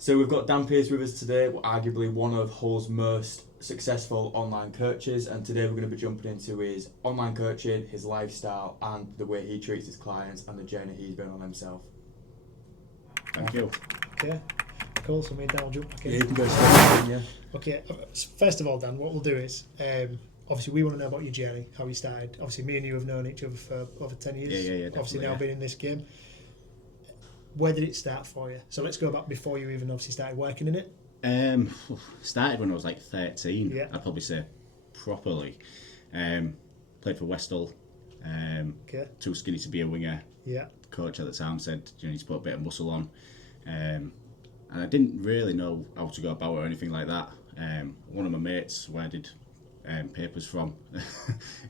So we've got Dan Pearce with us today, arguably one of Hull's most successful online coaches, and today we're going to be jumping into his online coaching, his lifestyle, and the way he treats his clients and the journey he's been on himself. Thank you. Okay, cool. So me and Dan will jump back in. Yeah, you can go straight in, yeah. Okay, first of all, Dan, what we'll do is, obviously we want to know about your journey, how you started. Obviously me and you have known each other for over 10 years. Yeah, Obviously now yeah. been in this game. Where did it start for you? So let's go back before you even obviously started working in it. Started when I was like 13. Yeah. I'd probably say properly. Played for Westall. Okay. Too skinny to be a winger. Yeah. Coach at the time said you need to put a bit of muscle on. And I didn't really know how to go about it or anything like that. One of my mates, where I did papers from,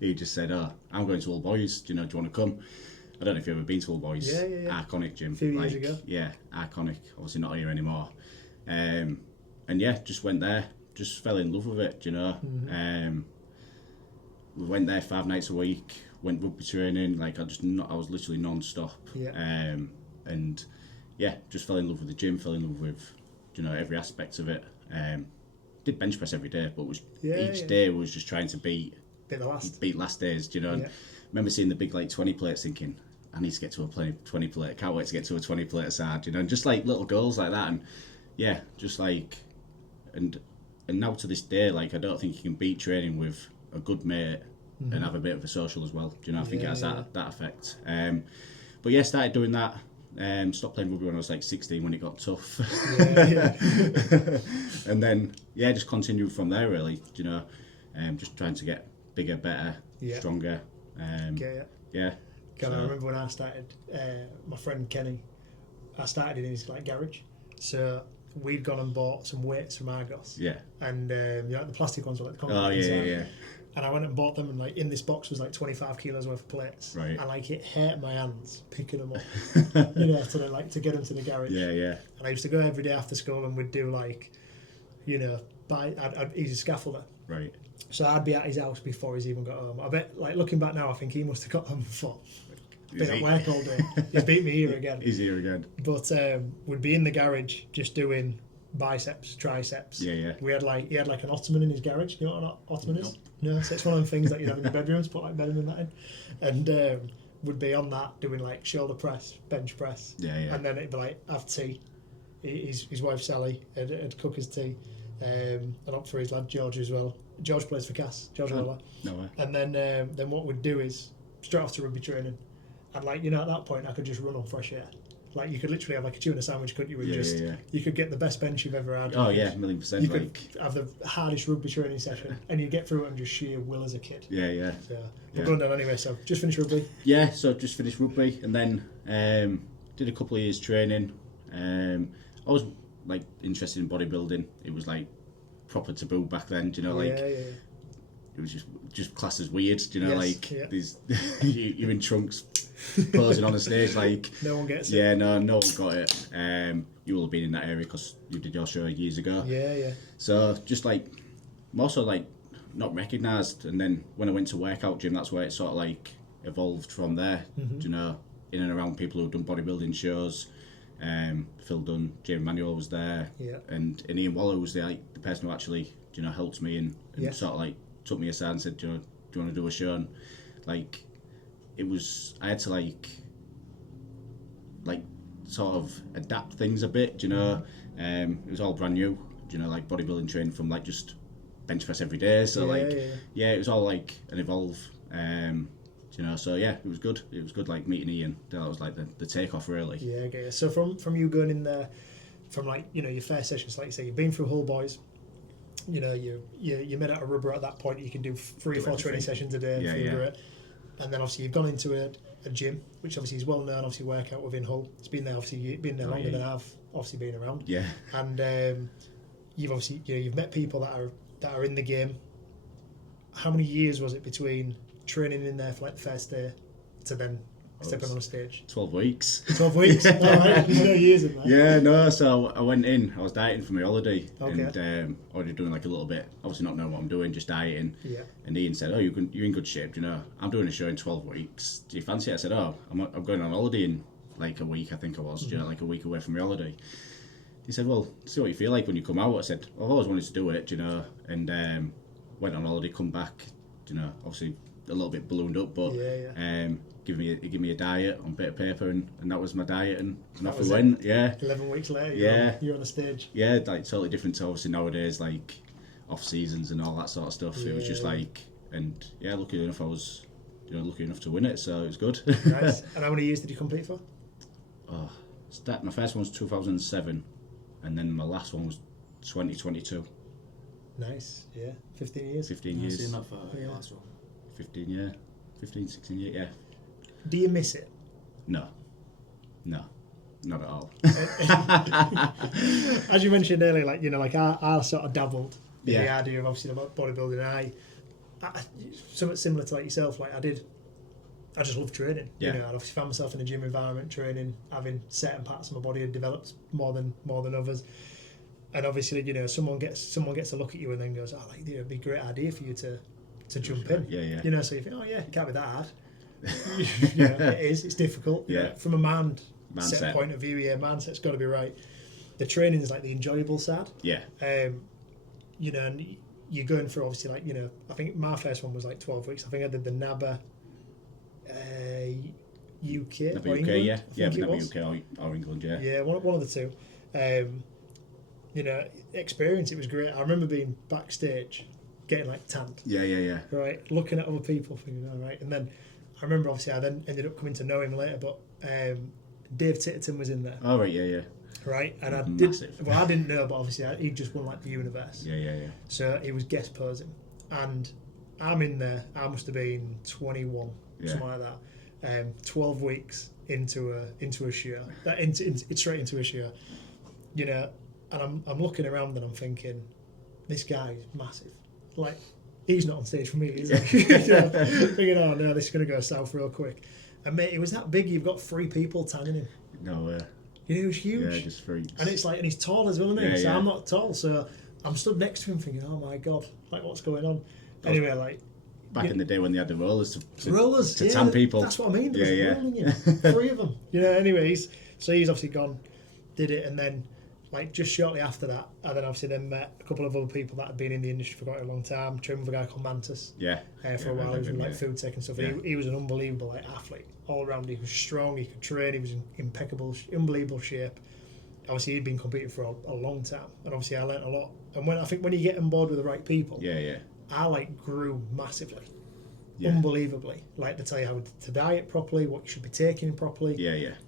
he just said, I'm going to Hull Boys, do you want to come? I don't know if you've ever been to Hull Boys. Yeah. Iconic gym. A few years ago. Yeah, iconic. Obviously not here anymore. And yeah, just went there. Just fell in love with it, Mm-hmm. We went there 5 nights a week. Went rugby training. I was literally non-stop. Yeah. And yeah, just fell in love with the gym. Fell in love with, every aspect of it. Did bench press every day, but each day was just trying to beat last days. And remember seeing the big 20 plates, thinking, I need to get to a 20 plate. Can't wait to get to a 20 plate aside. And just little goals like that. And yeah, just and now to this day, I don't think you can beat training with a good mate and have a bit of a social as well. I think it has that effect. But yeah, started doing that. Stopped playing rugby when I was 16 when it got tough. Yeah. And then just continued from there really. Just trying to get bigger, better, stronger. Yeah. God, I remember when I started, my friend Kenny, I started in his garage. So we'd gone and bought some weights from Argos. Yeah. And the plastic ones were the concrete. Oh yeah. And I went and bought them, and in this box was 25 kilos worth of plates. Right. And it hurt my hands picking them up, to get them to the garage. Yeah. And I used to go every day after school, and we'd do he's a scaffolder. Right. So I'd be at his house before he's even got home. I bet, looking back now, I think he must have got home before. Been at work all day. He's beat me here again. He's here again. But we'd be in the garage just doing biceps, triceps. Yeah. We had he had an ottoman in his garage. You know what an ottoman is? No. So it's one of them things that you'd have in your bedrooms, put bedding and that in. And would be on that doing shoulder press, bench press. Yeah. And then it'd be have tea. His wife Sally had cook his tea. And up for his lad George as well. George plays for Cass, George Waller. No way. And then what we'd do is straight off to rugby training. And at that point I could just run on fresh air. You could literally have a tuna sandwich, couldn't you? You could get the best bench you've ever had. Oh yeah, 1,000,000%. You could have the hardest rugby training session, and you get through it on just sheer will as a kid. Yeah. So we're going down anyway. So just finished rugby. Yeah, so just finished rugby, and then did a couple of years training. I was interested in bodybuilding. It was proper taboo back then. It was just classed as weird. These you're in trunks. Posing on the stage no one gets it. Yeah, no one got it. You will have been in that area because you did your show years ago. Yeah. So just more so not recognised, and then when I went to workout gym, that's where it sort of evolved from there. Mm-hmm. In and around people who've done bodybuilding shows. Phil Dunn, Jamie Manuel was there, and Ian Waller was the person who actually helped me and sort of took me aside and said, do you want to do a show? And it was, I had to sort of adapt things a bit, it was all brand new, bodybuilding training from just bench press every day, so it was all an evolve, so yeah, it was good meeting Ian. That was the takeoff really. Yeah, okay. So from you going in there, from your first sessions, you say, you've been through Hull Boys, you met out a rubber at that point. You can do 3 or 4 training sessions a day and figure it. And then obviously you've gone into a gym, which obviously is well known, obviously workout within Hull. It's been there, obviously you've been there longer than I've obviously been around. Yeah. And you've obviously you've met people that are in the game. How many years was it between training in there for the first day to then stepping on stage? 12 weeks. 12 weeks? All right, there's no years in there. Yeah, no, so I went in, I was dieting for my holiday, Okay. and already doing a little bit, obviously not knowing what I'm doing, just dieting. Yeah. And Ian said, you're in good shape, I'm doing a show in 12 weeks. Do you fancy it? I said, I'm going on holiday in a week, I think I was, a week away from my holiday. he said, well, see what you feel like when you come out. I said, I've always wanted to do it, and went on holiday, come back, obviously a little bit ballooned up, but give me a diet on a bit of paper, and that was my diet, and off we went. 11 weeks later, you're on the stage. Like totally different to obviously nowadays, like off seasons and all that sort of stuff. It was just like, and lucky enough I was lucky enough to win it, so it was good. Nice. And how many years did you compete for? My first one was 2007, and then my last one was 2022. Nice, 15 years. 15 years. I've seen that for last one. 15, 16 years, Do you miss it? No, not at all. As you mentioned earlier, I sort of dabbled in the idea of obviously about bodybuilding. I somewhat similar to like yourself, I just love training. Yeah. I obviously found myself in a gym environment training, having certain parts of my body had developed more than others. And obviously, someone gets a look at you and then goes, it'd be a great idea for you to jump in. Yeah. So you think, it can't be that hard. It is. It's difficult. Yeah. From a mindset point of view, mindset's got to be right. The training is like the enjoyable side. Yeah. And you're going for obviously I think my first one was like 12 weeks. I think I did the NABA UK NABA or UK, England. NABA UK or England, Yeah, one of the two. Experience, it was great. I remember being backstage, getting tanned. Yeah. Right, looking at other people, thinking, all right. And then I remember, obviously, I then ended up coming to know him later, but Dave Titterton was in there. Oh, right, yeah. Right, and I Massive. I didn't know, but obviously he just won the universe. Yeah. So he was guest posing, and I'm in there. I must have been 21, something like that. 12 weeks into a show, straight into a show, and I'm looking around and I'm thinking, this guy is massive. He's not on stage for me, is he? Thinking, oh no, this is going to go south real quick. And mate, it was that big. You've got 3 people tanning him. No way. It was huge. Yeah, just freaks. And it's and he's tall as well, isn't he? Yeah, So yeah. I'm not tall, so I'm stood next to him thinking, oh my god, what's going on? Anyway, back in the day when they had the rollers to yeah, tan people. That's what I mean. There was Yeah. rolling you. 3 of them. Anyways, so he's obviously gone, did it, and then just shortly after that, I then obviously met a couple of other people that had been in the industry for quite a long time. Trained with a guy called Mantis. For a while, he was in food tech and stuff. Yeah. He was an unbelievable athlete all around. He was strong. He could train. He was in impeccable, unbelievable shape. Obviously, he'd been competing for a long time, and obviously, I learnt a lot. And when you get on board with the right people, I grew massively, unbelievably. To tell you how to diet properly, what you should be taking properly.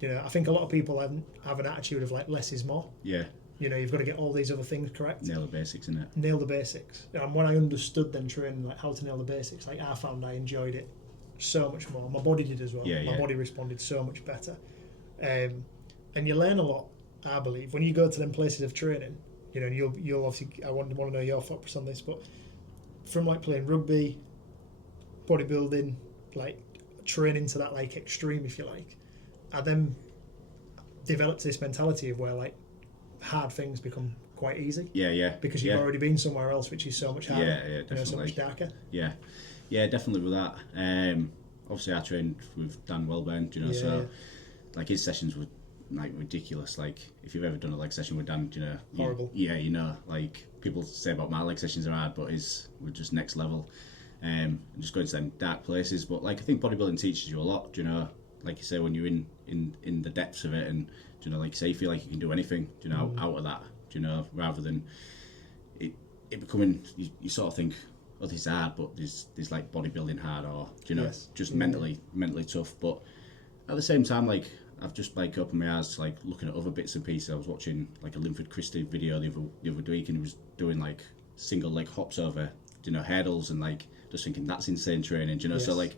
I think a lot of people have an attitude of less is more. You've got to get all these other things correct. Nail the basics, innit? Nail the basics. And when I understood then training how to nail the basics, I found I enjoyed it so much more. My body did as well. My body responded so much better. And you learn a lot, I believe, when you go to them places of training. And you'll obviously, I want to know your thoughts on this, but from playing rugby, bodybuilding, training to that extreme, if you like, I then developed this mentality of where hard things become quite easy. Because you've already been somewhere else, which is so much harder. Definitely. So much darker. Definitely with that. Obviously, I trained with Dan Wellburn, so his sessions were ridiculous. If you've ever done a leg session with Dan, horrible. People say about my leg sessions are hard, but were just next level. Just going to them dark places. But I think bodybuilding teaches you a lot. Like you say, when you're in the depths of it, and like you say, you feel like you can do anything. Out of that. Rather than it becoming, you sort of think, oh, this is hard, but there's bodybuilding hard, or just mentally tough. But at the same time, I've just opened my eyes to looking at other bits and pieces. I was watching a Linford Christie video the other week, and he was doing single leg hops over hurdles, and just thinking that's insane training. So I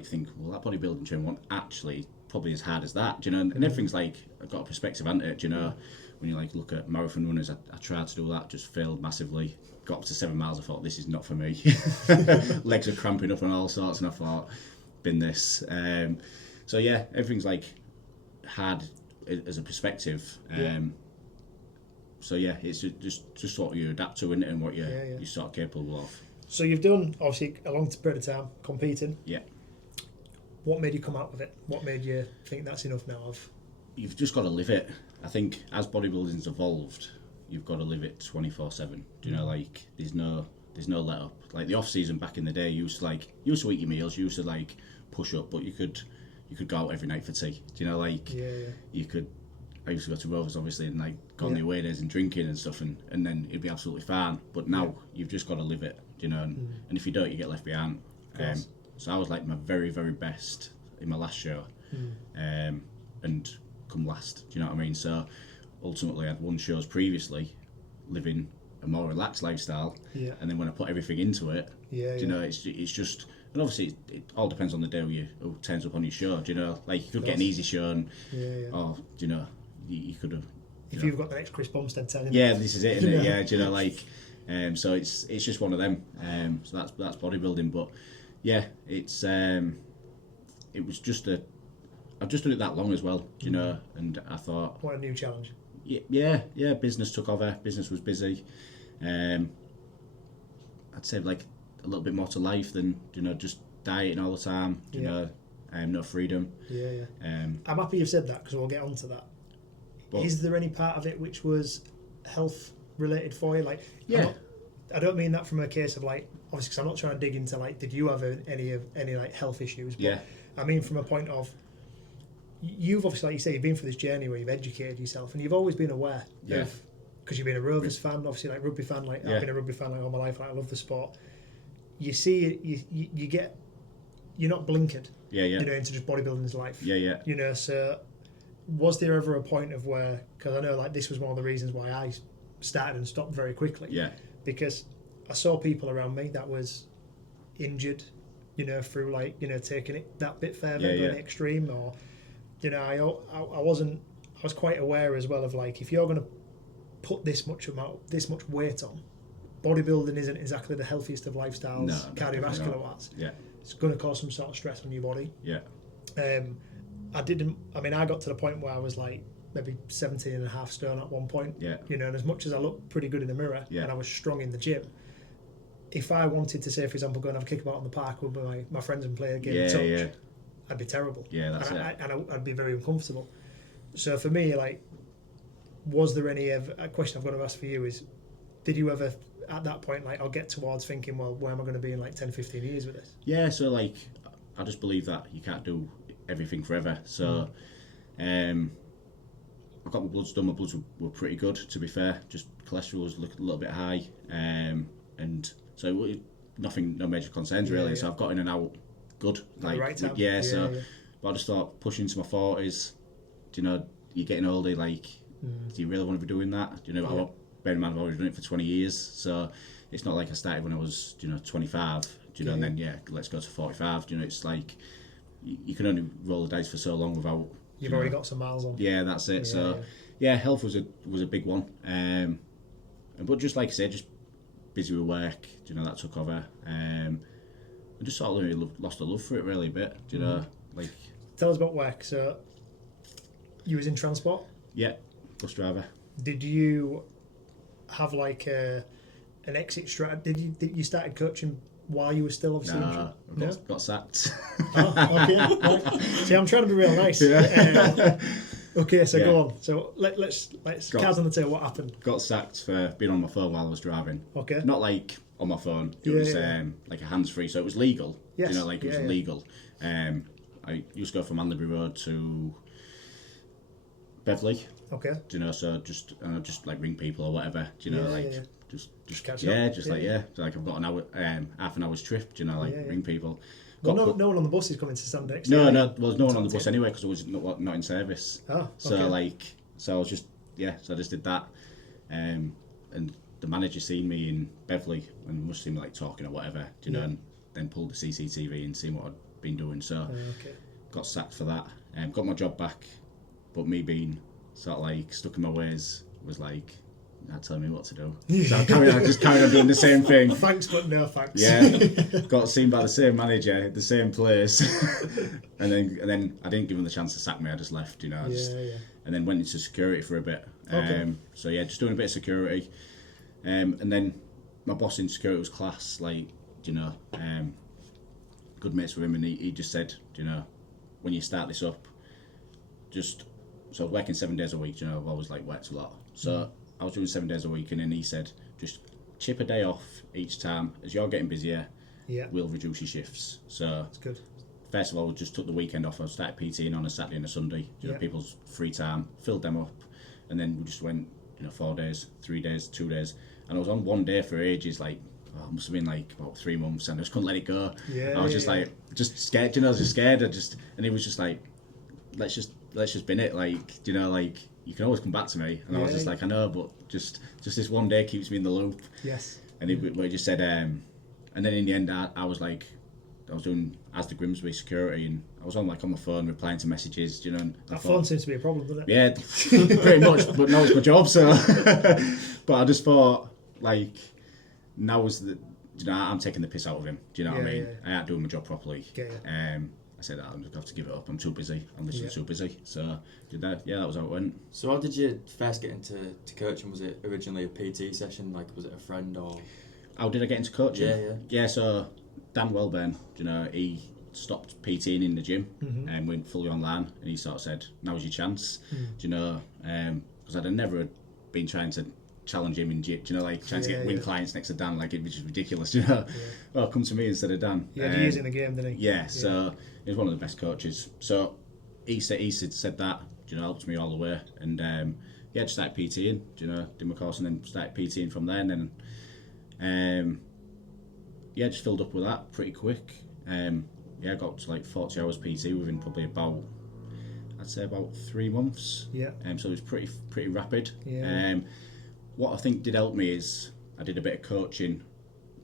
think, well, that bodybuilding training wasn't actually probably as hard as that. And everything's I've got a perspective on it. When you look at marathon runners, I tried to do that, just failed massively. Got up to 7 miles, I thought, this is not for me. Legs are cramping up and all sorts, and I thought, been this. So everything's hard as a perspective. So it's just what you adapt to, isn't it, and what you're sort of capable of. So you've done obviously a long period of time competing. Yeah. What made you come out with it? What made you think that's enough now? You've just got to live it. I think as bodybuilding's evolved, you've got to live it 24/7. Do you know, like there's no let up. Like the off season back in the day, you used to eat your meals, you used to like push up, but you could go out every night for tea. Do you know, like you could. I used to go to Rovers obviously and like go on the away days and drinking and stuff, and then it'd be absolutely fine. But now you've just got to live it. Do you know, and if you don't, you get left behind. So I was like my very, very best in my last show, and come last. Do you know what I mean? So ultimately, I'd won shows previously, living a more relaxed lifestyle, and then when I put everything into it, do you know, it's just, and obviously it all depends on the day who turns up on your show. Do you know, like you could get an easy show, and or do you know, you could have. If you've got the next Chris Bumstead telling this is it, isn't it? Yeah, do you know, like, so it's just one of them. So that's bodybuilding, but yeah, it was just I've just done it that long as well, do you know, and I thought, what a new challenge. Yeah, business took over, business was busy. I'd say like a little bit more to life than, you know, just dieting all the time, you know, no freedom. I'm happy you've said that because we'll get onto that. But is there any part of it which was health related for you? Like, I don't mean that from a case of like, obviously, because I'm not trying to dig into like, did you have any like health issues? But I mean from a point of, you've obviously, like you say, you've been through this journey where you've educated yourself, and you've always been aware of, because you've been a Rovers fan, obviously, like rugby fan. Like I've been a rugby fan like all my life. Like I love the sport. You see it, you get, you're not blinkered. You know, into just bodybuilding's life. You know, so was there ever a point of where, because I know like this was one of the reasons why I started and stopped very quickly. Because I saw people around me that was injured, you know, through like, you know, taking it that bit further, going extreme, or, you know, I was quite aware as well of like, if you're going to put this much weight on, bodybuilding isn't exactly the healthiest of lifestyles, cardiovascular wise. It's going to cause some sort of stress on your body. I got to the point where I was like maybe 17 and a half stone at one point. You know, and as much as I looked pretty good in the mirror and I was strong in the gym, if I wanted to, say, for example, go and have a kickabout on the park with my friends and play a game of touch, I'd be terrible. I'd be very uncomfortable. So for me, like, was there any a question I've got to ask for you is, did you ever at that point, like, I'll get towards thinking, well, where am I going to be in like 10, 15 years with this? So like, I just believe that you can't do everything forever. So I got my bloods done. My bloods were pretty good, to be fair. Just cholesterol was a little bit high, and so no major concerns really. So I've got in and out good, like right time. But I just thought, pushing into my 40s, do you know, you're getting older. Like, do you really want to be doing that? Do you know, bear in mind I've already done it for 20 years, so it's not like I started when I was, 25. Do you know, and then let's go to 45. Do you know, it's like you can only roll the dice for so long without. You've already got some miles on. That's it. Health was a big one. But just like I said, just busy with work. Do you know, that took over. I just sort of really lost the love for it really a bit. Do you know, like. Tell us about work. So, you was in transport. Bus driver. Did you have like an exit strategy? Did you started coaching while you were still obviously injured? Got sacked. Okay. Right. See, I'm trying to be real nice. Okay, so go on. So let's cards on the table. What happened? Got sacked for being on my phone while I was driving. Okay. Not like on my phone. It was like a hands-free, so it was legal. Yes. You know, like it was legal. I used to go from Manderbury Road to Beverley. Okay. Do you know? So just like ring people or whatever. Do you know, just catch up. So like I've got an hour, half an hour's trip. Do you know, like ring people. Well, no one on the bus is coming to stand next. No, there's no one on the bus anyway because it was not in service. Oh, okay. So I was just so I just did that, and the manager seen me in Beverley and must have seen me like talking or whatever. Do you know? And then pulled the CCTV and seen what I'd been doing. So got sacked for that. Got my job back, but me being sort of like stuck in my ways was like. Not telling me what to do. So I just carried on doing the same thing. Thanks, but no thanks. Got seen by the same manager, the same place, and then I didn't give him the chance to sack me. I just left, you know. And then went into security for a bit. So just doing a bit of security, and then my boss in security was class. Like, you know, good mates with him, and he just said, you know, when you start this up, just so I was working 7 days a week. You know, I've always like worked a lot. So I was doing 7 days a week, and then he said, just chip a day off each time. As you're getting busier, we'll reduce your shifts. So that's good. First of all, we just took the weekend off. I started PTing on a Saturday and a Sunday. You know, people's free time, filled them up, and then we just went, 4 days, 3 days, 2 days, and I was on one day for ages, like. Oh, it must have been like about 3 months, and I just couldn't let it go. I was just like, just scared. I was just scared. And he was just like, let's just bin it. Like, like you can always come back to me. And I was just like, I know, but just this one day keeps me in the loop. Yes. And he just said, and then in the end, I was like, I was doing as the Grimsby security, and I was on my phone replying to messages. And that phone seems to be a problem, doesn't it? Yeah, pretty much. But now it's my job, so. But I just thought like. Now was the, I'm taking the piss out of him. Do you know what I mean? I ain't doing my job properly. I said that I'm just going to have to give it up. I'm too busy. I'm literally too busy. So did that. Yeah, that was how it went. So how did you first get into coaching? Was it originally a PT session? Like, was it a friend or? How did I get into coaching? Yeah. So Dan Welburn, he stopped PTing in the gym and went fully online. And he sort of said, "Now's your chance." Because I'd never been trying to challenge him in gym, trying to win clients next to Dan, like it was just ridiculous, Well, come to me instead of Dan. Yeah, he is in the game, didn't he? Yeah, so he was one of the best coaches. So he said that, helped me all the way, and just started PTing, did my course and then started PTing from there, and then just filled up with that pretty quick. I got to like 40 hours PT within probably about 3 months. Yeah. So it was pretty rapid. Yeah. What I think did help me is I did a bit of coaching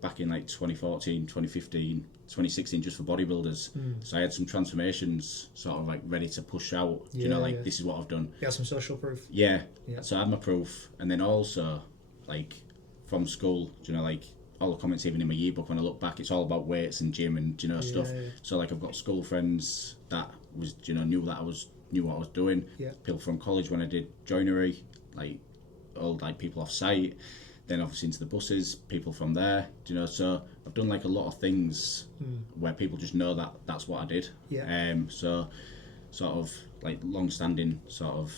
back in like 2014, 2015, 2016 just for bodybuilders. So I had some transformations sort of like ready to push out. This is what I've done. You had some social proof. Yeah. So I had my proof, and then also like from school, like all the comments even in my yearbook when I look back, it's all about weights and gym and stuff. Yeah. So like I've got school friends that was knew what I was doing. Yeah. People from college when I did joinery, like all like people off site, then obviously into the buses, people from there, so I've done like a lot of things where people just know that that's what I did. So sort of like long standing sort of,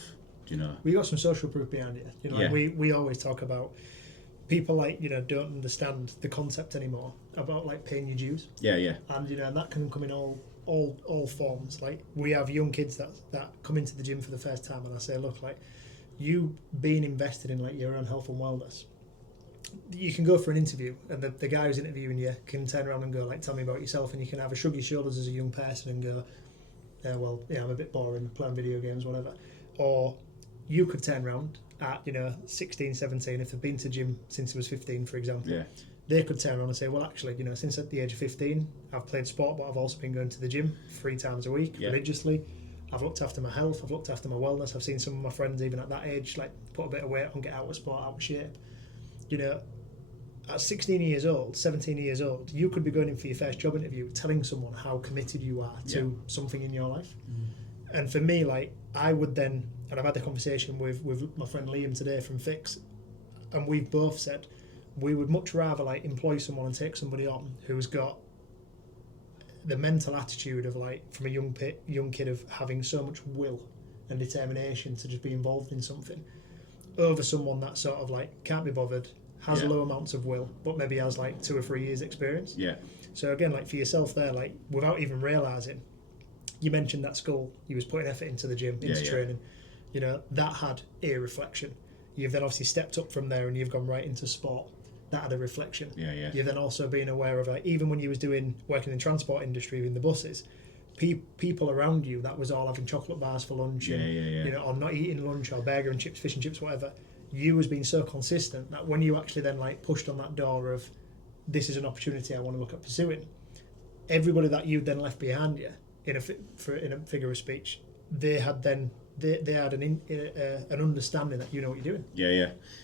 we got some social proof behind it. Like we always talk about people like don't understand the concept anymore about like paying your dues. And and that can come in all forms. Like we have young kids that come into the gym for the first time, and I say, look, like you being invested in like your own health and wellness, you can go for an interview and the guy who's interviewing you can turn around and go like, tell me about yourself, and you can have a shrug your shoulders as a young person and go, I'm a bit boring playing video games, whatever. Or you could turn around at 16, 17, if they've been to gym since they was 15, for example, they could turn around and say, well, actually, since at the age of 15 I've played sport, but I've also been going to the gym 3 times a week religiously. I've looked after my health, I've looked after my wellness. I've seen some of my friends even at that age like put a bit of weight on, get out of sport, out of shape. At 16 years old, 17 years old, you could be going in for your first job interview telling someone how committed you are to something in your life. And for me, like I would then, and I've had the conversation with my friend Liam today from Fix, and we've both said we would much rather like employ someone and take somebody on who's got the mental attitude of like from a young kid of having so much will and determination to just be involved in something, over someone that sort of like can't be bothered, has low amounts of will, but maybe has like 2 or 3 years experience. So again, like for yourself there, like without even realising, you mentioned that school, you was putting effort into the gym, into training, that had a reflection. You've then obviously stepped up from there and you've gone right into sport. That had a reflection. You've then also been aware of, like, even when you was working in the transport industry in the buses, people around you that was all having chocolate bars for lunch and or not eating lunch or burger and chips, fish and chips, whatever. You was being so consistent that when you actually then like pushed on that door of this is an opportunity I want to look at pursuing, everybody that you then left behind you in a figure of speech, they had an understanding that you know what you're doing.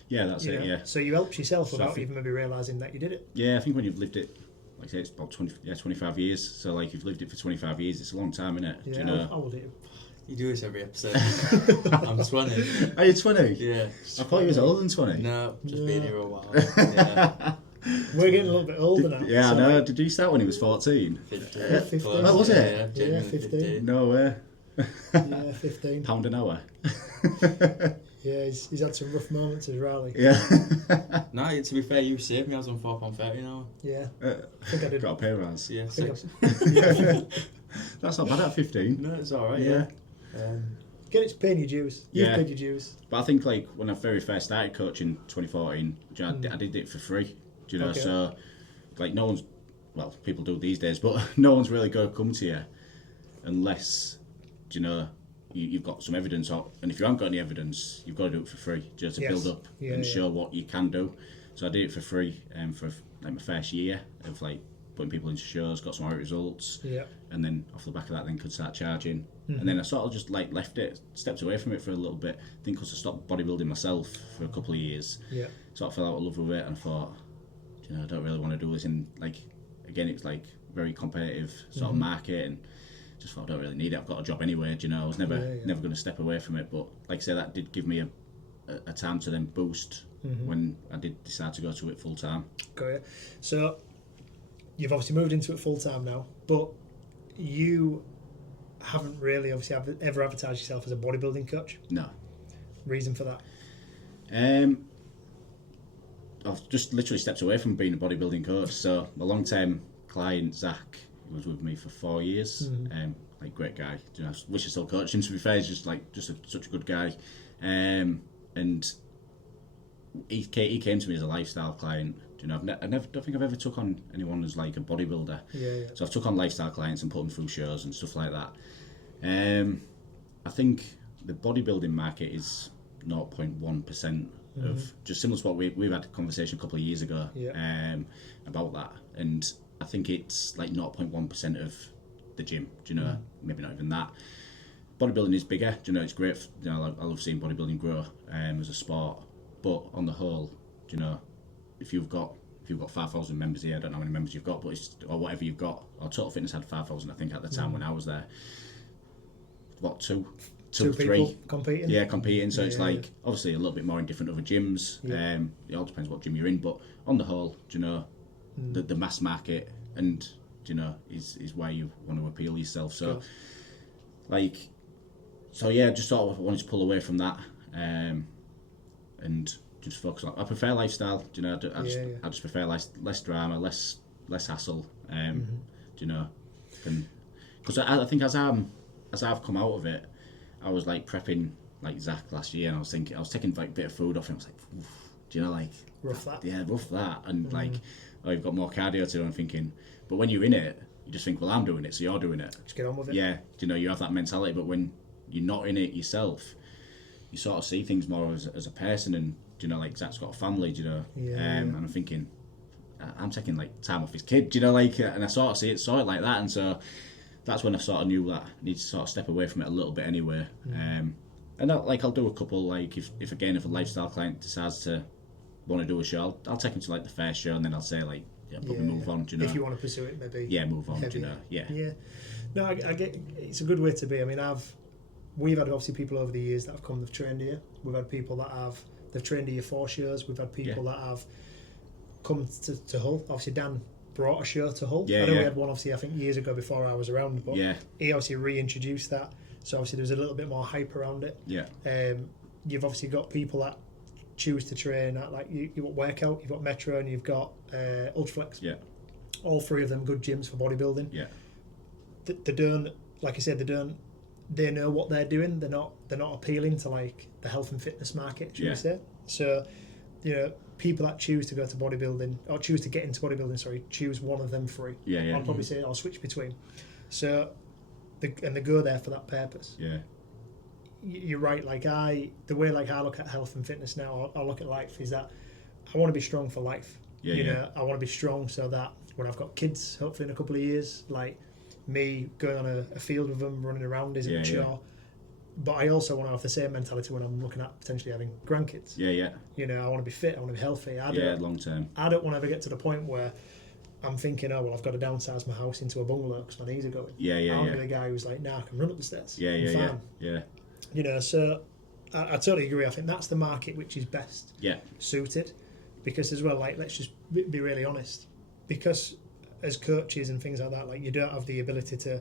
That's it. So you helped yourself without even maybe realising that you did it. I think when you've lived it, like I say, it's about 25 years. So like you've lived it for 25 years, it's a long time, isn't it? How old are you? You do this every episode. I'm 20. Are you 20? Yeah. I thought you was older than 20. No, just been here a while. We're getting a little bit older now. Yeah, so I know. Did you start when he was 14? 15. Oh, was it? Yeah, 15. No way. Yeah, 15. £1 an hour. Yeah, he's had some rough moments as Riley. Yeah. No, to be fair, you saved me. I was on £4.30 an hour. Yeah. I think I did. Got a pay rise. Yeah, I think 6. That's not bad at 15. No, it's alright, Yeah. Get it to paying your dues. You've Yeah. paid your dues. But I think like when I very first started coaching 2014, I did it for free. Do you know? Okay. So like no one's, well, people do these days, but no one's really going to come to you unless, do you know, you've got some evidence. And if you haven't got any evidence, you've got to do it for free, just to build up and show what you can do. So I did it for free for like my first year of like putting people into shows, got some right results, and then off the back of that then could start charging. And then I sort of just like left it, stepped away from it for a little bit. I think because I stopped bodybuilding myself for a couple of years, sort of fell out of love with it, and I thought, you know, I don't really want to do this in, like, again, it's like very competitive sort of market, and just thought I don't really need it. I've got a job anyway, do you know. I was never going to step away from it, but like I say, that did give me a time to then boost when I did decide to go to it full time. Got you. So you've obviously moved into it full time now, but you haven't really obviously ever advertised yourself as a bodybuilding coach. No. Reason for that? I've just literally stepped away from being a bodybuilding coach. So my long-term client Zach was with me for 4 years. Like, great guy. You know, I wish I still coached him. To be fair, he's just such a good guy. And he came to me as a lifestyle client. You know, don't think I've ever took on anyone as like a bodybuilder. So I've took on lifestyle clients and put them through shows and stuff like that. I think the bodybuilding market is 0.1% of, just similar to what we've had a conversation a couple of years ago about that, and I think it's like 0.1% of the gym. Do you know? Maybe not even that. Bodybuilding is bigger. Do you know? It's great. You know, I love seeing bodybuilding grow as a sport, but on the whole, do you know, if you've got 5,000 members here, I don't know how many members you've got, but or whatever you've got, or Total Fitness had 5,000, I think, at the time when I was there. What, two, three competing? Yeah, competing. So it's like obviously a little bit more in different other gyms. It all depends what gym you're in, but on the whole, do you know, the mass market, and do you know, is where you want to appeal yourself. So, just sort of wanted to pull away from that, and just focus on. I prefer lifestyle. Do you know? I just prefer less drama, less hassle. Do you know? Because I think as I've come out of it, I was like prepping like Zach last year, and I was taking like a bit of food off him. I was like, oof, do you know, like rough that? Yeah, rough that, and like, oh, you've got more cardio to do. I'm thinking, but when you're in it, you just think, well, I'm doing it, so you're doing it. Just get on with it. Yeah, do you know, you have that mentality, but when you're not in it yourself, you sort of see things more as a person, and do you know, like Zach's got a family, do you know, and I'm thinking, I'm taking like time off his kid, do you know, like, and I sort of saw it like that, and so that's when I sort of knew that I need to sort of step away from it a little bit anyway. And I'll do a couple, like if a lifestyle client decides to want to do a show, I'll take him to like the first show, and then I'll say like, probably move on, do you know. If you want to pursue it, maybe. Yeah, move on, do you know. Yeah. No, I get, it's a good way to be. I mean, we've had obviously people over the years that have come, they've trained here. We've had people that they've trained here for shows. We've had people that have come to Hull. Obviously, Dan brought a show to Hull. I know we had one obviously I think years ago before I was around, but he obviously reintroduced that, so obviously there's a little bit more hype around it. You've obviously got people that choose to train at, like, you've got Workout, you've got Metro, and you've got Ultraflex. All three of them good gyms for bodybuilding. They don't, like I said, they know what they're doing. They're not appealing to like the health and fitness market, should we say. So, you know, people that choose to go to bodybuilding, or choose to get into bodybuilding, choose one of them three. I'll probably say I'll switch between. So, they go there for that purpose. You're right. Like the way I look at health and fitness now, I look at life, is that I want to be strong for life. You know, I want to be strong so that when I've got kids, hopefully in a couple of years, like me going on a field with them, running around isn't a chore. But I also want to have the same mentality when I'm looking at potentially having grandkids. You know, I want to be fit, I want to be healthy. Long term. I don't want to ever get to the point where I'm thinking, oh, well, I've got to downsize my house into a bungalow because my knees are going. I want to be the guy who's like, nah, I can run up the stairs. I'm fine. You know, so I totally agree. I think that's the market which is best suited. Because as well, like, let's just be really honest. Because as coaches and things like that, like, you don't have the ability to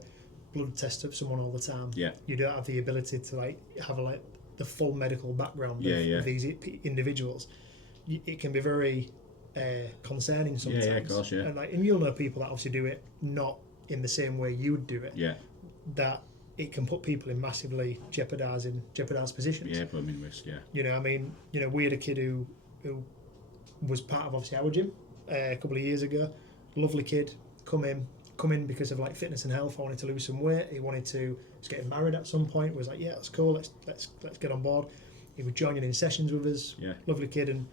blood test of someone all the time. Yeah. You don't have the ability to like have like the full medical background of these individuals. It can be very concerning sometimes. Yeah, of course, yeah. And you'll know people that obviously do it not in the same way you would do it. Yeah. That it can put people in massively jeopardised positions. Yeah, put them in risk, yeah. You know, I mean, you know, we had a kid who was part of obviously our gym a couple of years ago. Lovely kid, come in because of like fitness and health. I wanted to lose some weight. He wanted to was getting married at some point. Was like, yeah, that's cool. Let's get on board. He was joining in sessions with us. Yeah. Lovely kid, and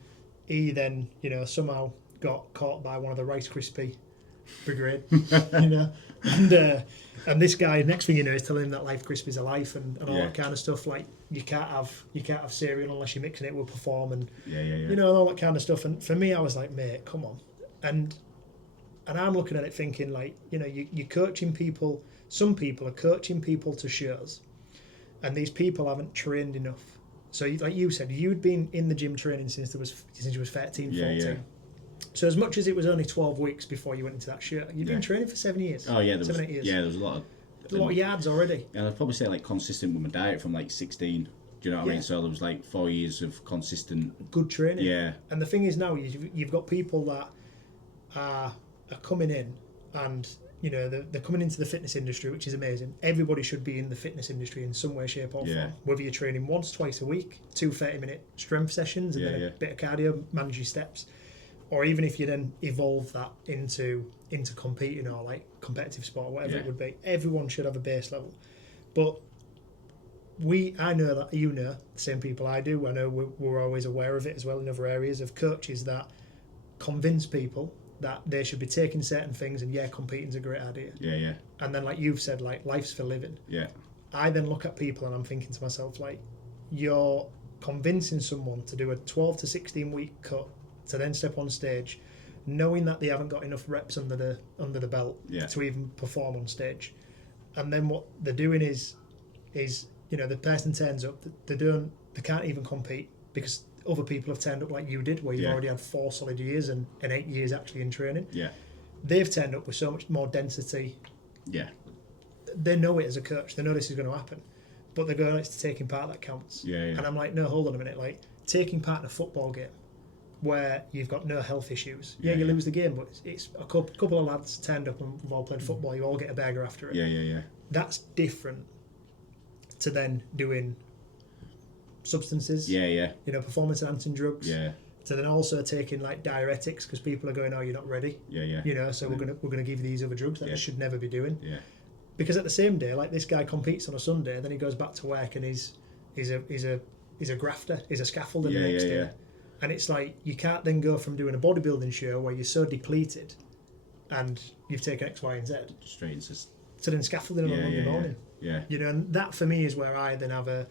he then, you know, somehow got caught by one of the Rice Krispie brigade, you know, and this guy, next thing you know, is telling him that Life Krispies are life and all that kind of stuff. Like you can't have cereal unless you're mixing it with Perform and you know, all that kind of stuff. And for me, I was like, mate, come on, and I'm looking at it thinking like, you know, you're coaching people. Some people are coaching people to shows, and these people haven't trained enough. So like you said, you'd been in the gym training since you was 13, 14. Yeah. So as much as it was only 12 weeks before you went into that shirt, you'd been training for 7 years. Oh yeah, 7, 8 years. Yeah, there was a lot of yards already. And I'd probably say like consistent with my diet from like 16. Do you know what I mean? So there was like 4 years of consistent good training. Yeah. And the thing is now you've got people that are coming in, and you know they're coming into the fitness industry, which is amazing. Everybody should be in the fitness industry in some way, shape or form. Whether you're training once, twice a week, 2 30-minute strength sessions and then a bit of cardio, manage your steps, or even if you then evolve that into competing or like competitive sport, whatever it would be. Everyone should have a base level. But I know that you know the same people I do. I know we're always aware of it as well in other areas of coaches that convince people that they should be taking certain things, and competing's a great idea. Yeah. And then like you've said, like life's for living. Yeah. I then look at people and I'm thinking to myself, like, you're convincing someone to do a 12 to 16 week cut to then step on stage, knowing that they haven't got enough reps under the belt to even perform on stage. And then what they're doing is you know, the person turns up, they can't even compete because other people have turned up like you did, where you've already had 4 solid years and 8 years actually in training. Yeah. They've turned up with so much more density. Yeah. They know it as a coach. They know this is going to happen. But they go, it's taking part that counts. Yeah. And I'm like, no, hold on a minute. Like, taking part in a football game where you've got no health issues. You lose the game, but it's a couple of lads turned up and we've all played football. You all get a burger after it. Yeah. That's different to then doing substances, you know, performance enhancing drugs, to then also taking like diuretics because people are going, oh, you're not ready, you know, so we're gonna give you these other drugs that you should never be doing, because at the same day, like this guy competes on a Sunday, then he goes back to work and he's a grafter, he's a scaffolder the next day, and it's like you can't then go from doing a bodybuilding show where you're so depleted and you've taken X, Y and Z straight into to then scaffolding on a Monday morning. You know, and that for me is where I then have an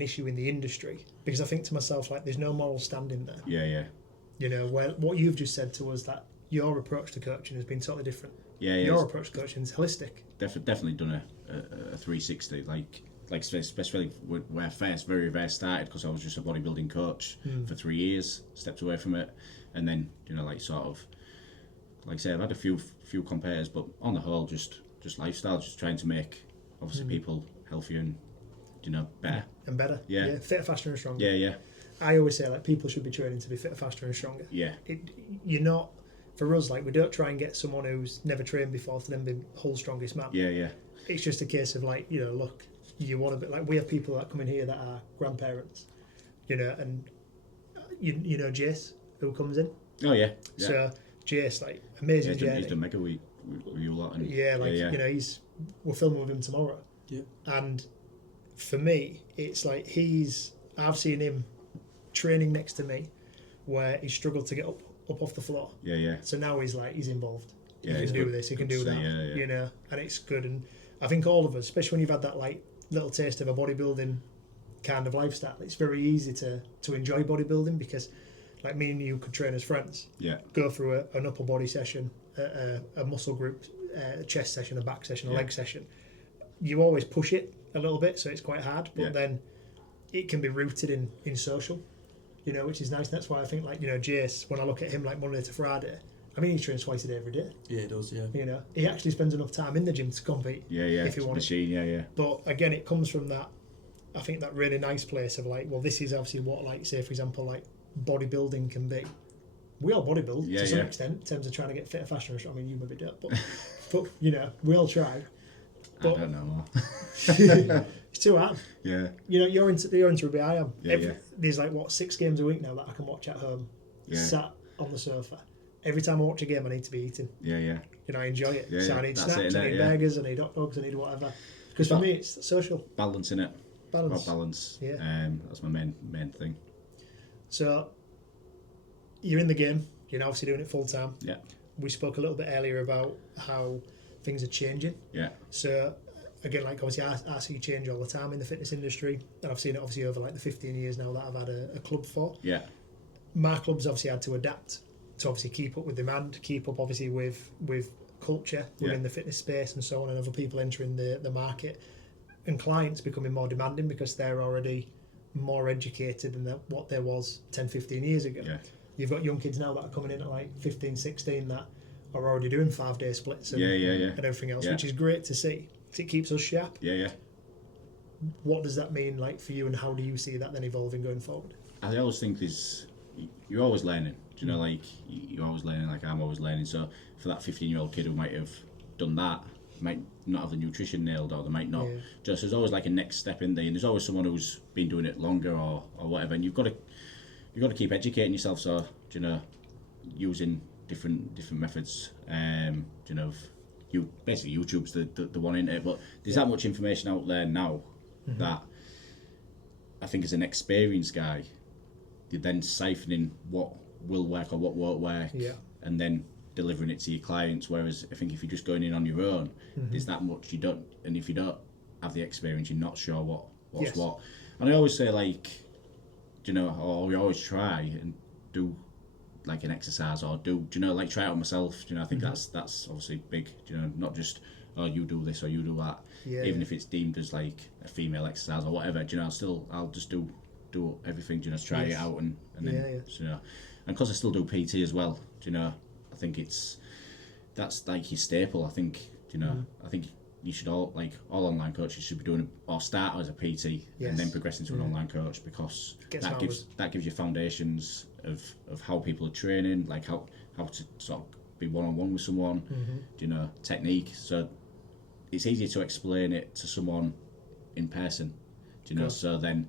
issue in the industry, because I think to myself, like, there's no moral standing there. You know, where what you've just said to us, that your approach to coaching has been totally different. Your approach to coaching is holistic. Definitely done a 360, like especially where very first started, because I was just a bodybuilding coach for 3 years, stepped away from it, and then, you know, like sort of, like I say, I've had a few compares, but on the whole, just lifestyle, just trying to make obviously people healthier and, you know, better. And better. Yeah. Fitter, faster and stronger. Yeah. I always say, like, people should be training to be fitter, faster and stronger. Yeah. You're not, for us, like, we don't try and get someone who's never trained before to then be whole strongest man. Yeah. It's just a case of, like, you know, look, you want to be, like, we have people that come in here that are grandparents, you know, and you know Jace, who comes in. Oh, yeah. So, Jace, like, amazing journey. He's done mega week with you a lot. And, you know, we're filming with him tomorrow. Yeah. And for me, it's like I've seen him training next to me where he struggled to get up off the floor. Yeah. So now he's involved. Yeah, he can do this, he can do that. Yeah. You know, and it's good. And I think all of us, especially when you've had that like little taste of a bodybuilding kind of lifestyle, it's very easy to enjoy bodybuilding, because like me and you could train as friends. Yeah. Go through an upper body session, a muscle group, a chest session, a back session, a leg session. You always push it a little bit, so it's quite hard, but then it can be rooted in social, you know, which is nice. And that's why I think, like, you know, Jace, when I look at him like Monday to Friday, I mean, he trains twice a day every day. Yeah, he does, yeah. You know, he actually spends enough time in the gym to compete. Yeah, yeah. If he wants. Machine, yeah. But again, it comes from that, I think, that really nice place of like, well, this is obviously what, like, say, for example, like bodybuilding can be. We all bodybuild to some extent in terms of trying to get fitter, faster. I mean, you maybe don't, but you know, we all try. But I don't know. It's too hard. Yeah. You know, you're into rugby. I am. Yeah, There's like 6 games a week now that I can watch at home, sat on the sofa. Every time I watch a game, I need to be eating. Yeah. You know, I enjoy it. Yeah, so I need snacks, I need burgers, I need hot dogs, I need whatever. Because for me, it's social. Balance in it. Balance. About balance. Yeah. That's my main thing. So you're in the game. You're obviously doing it full time. Yeah. We spoke a little bit earlier about how things are changing. Yeah. So again, like obviously I see change all the time in the fitness industry, and I've seen it obviously over like the 15 years now that I've had a club for. Yeah. My club's obviously had to adapt to obviously keep up with demand, keep up obviously with culture within the fitness space and so on, and other people entering the market, and clients becoming more demanding because they're already more educated than what there was 10, 15 years ago. Yeah. You've got young kids now that are coming in at like 15, 16 that are already doing 5-day splits and everything else, which is great to see. It keeps us sharp. Yeah. What does that mean like for you, and how do you see that then evolving going forward? I always think you're always learning. Do you know, like you're always learning, like I'm always learning. So for that 15-year-old kid who might have done that, might not have the nutrition nailed, or they might not. Just there's always like a next step in there, and there's always someone who's been doing it longer or whatever, and you've got to keep educating yourself. So you know, using different methods. You know, basically YouTube's the one in it, but there's that much information out there now that I think as an experienced guy, you're then siphoning what will work or what won't work, and then delivering it to your clients. Whereas I think if you're just going in on your own, there's that much you don't, and if you don't have the experience, you're not sure what's what. And I always say, like, you know, or we always try and do like an exercise, or do you know, like try it on myself. You know, I think that's obviously big. You know, not just you do this or you do that. Even if it's deemed as like a female exercise or whatever. You know, I'll just do everything. You know, try it out and then you know, and because I still do PT as well. You know, I think that's like your staple. I think you know, I think you should all online coaches should be doing or start as a PT and then progress into an online coach, because that gives you foundations of how people are training, like how to sort of be one-on-one with someone, you know, technique. So it's easier to explain it to someone in person, you know. So then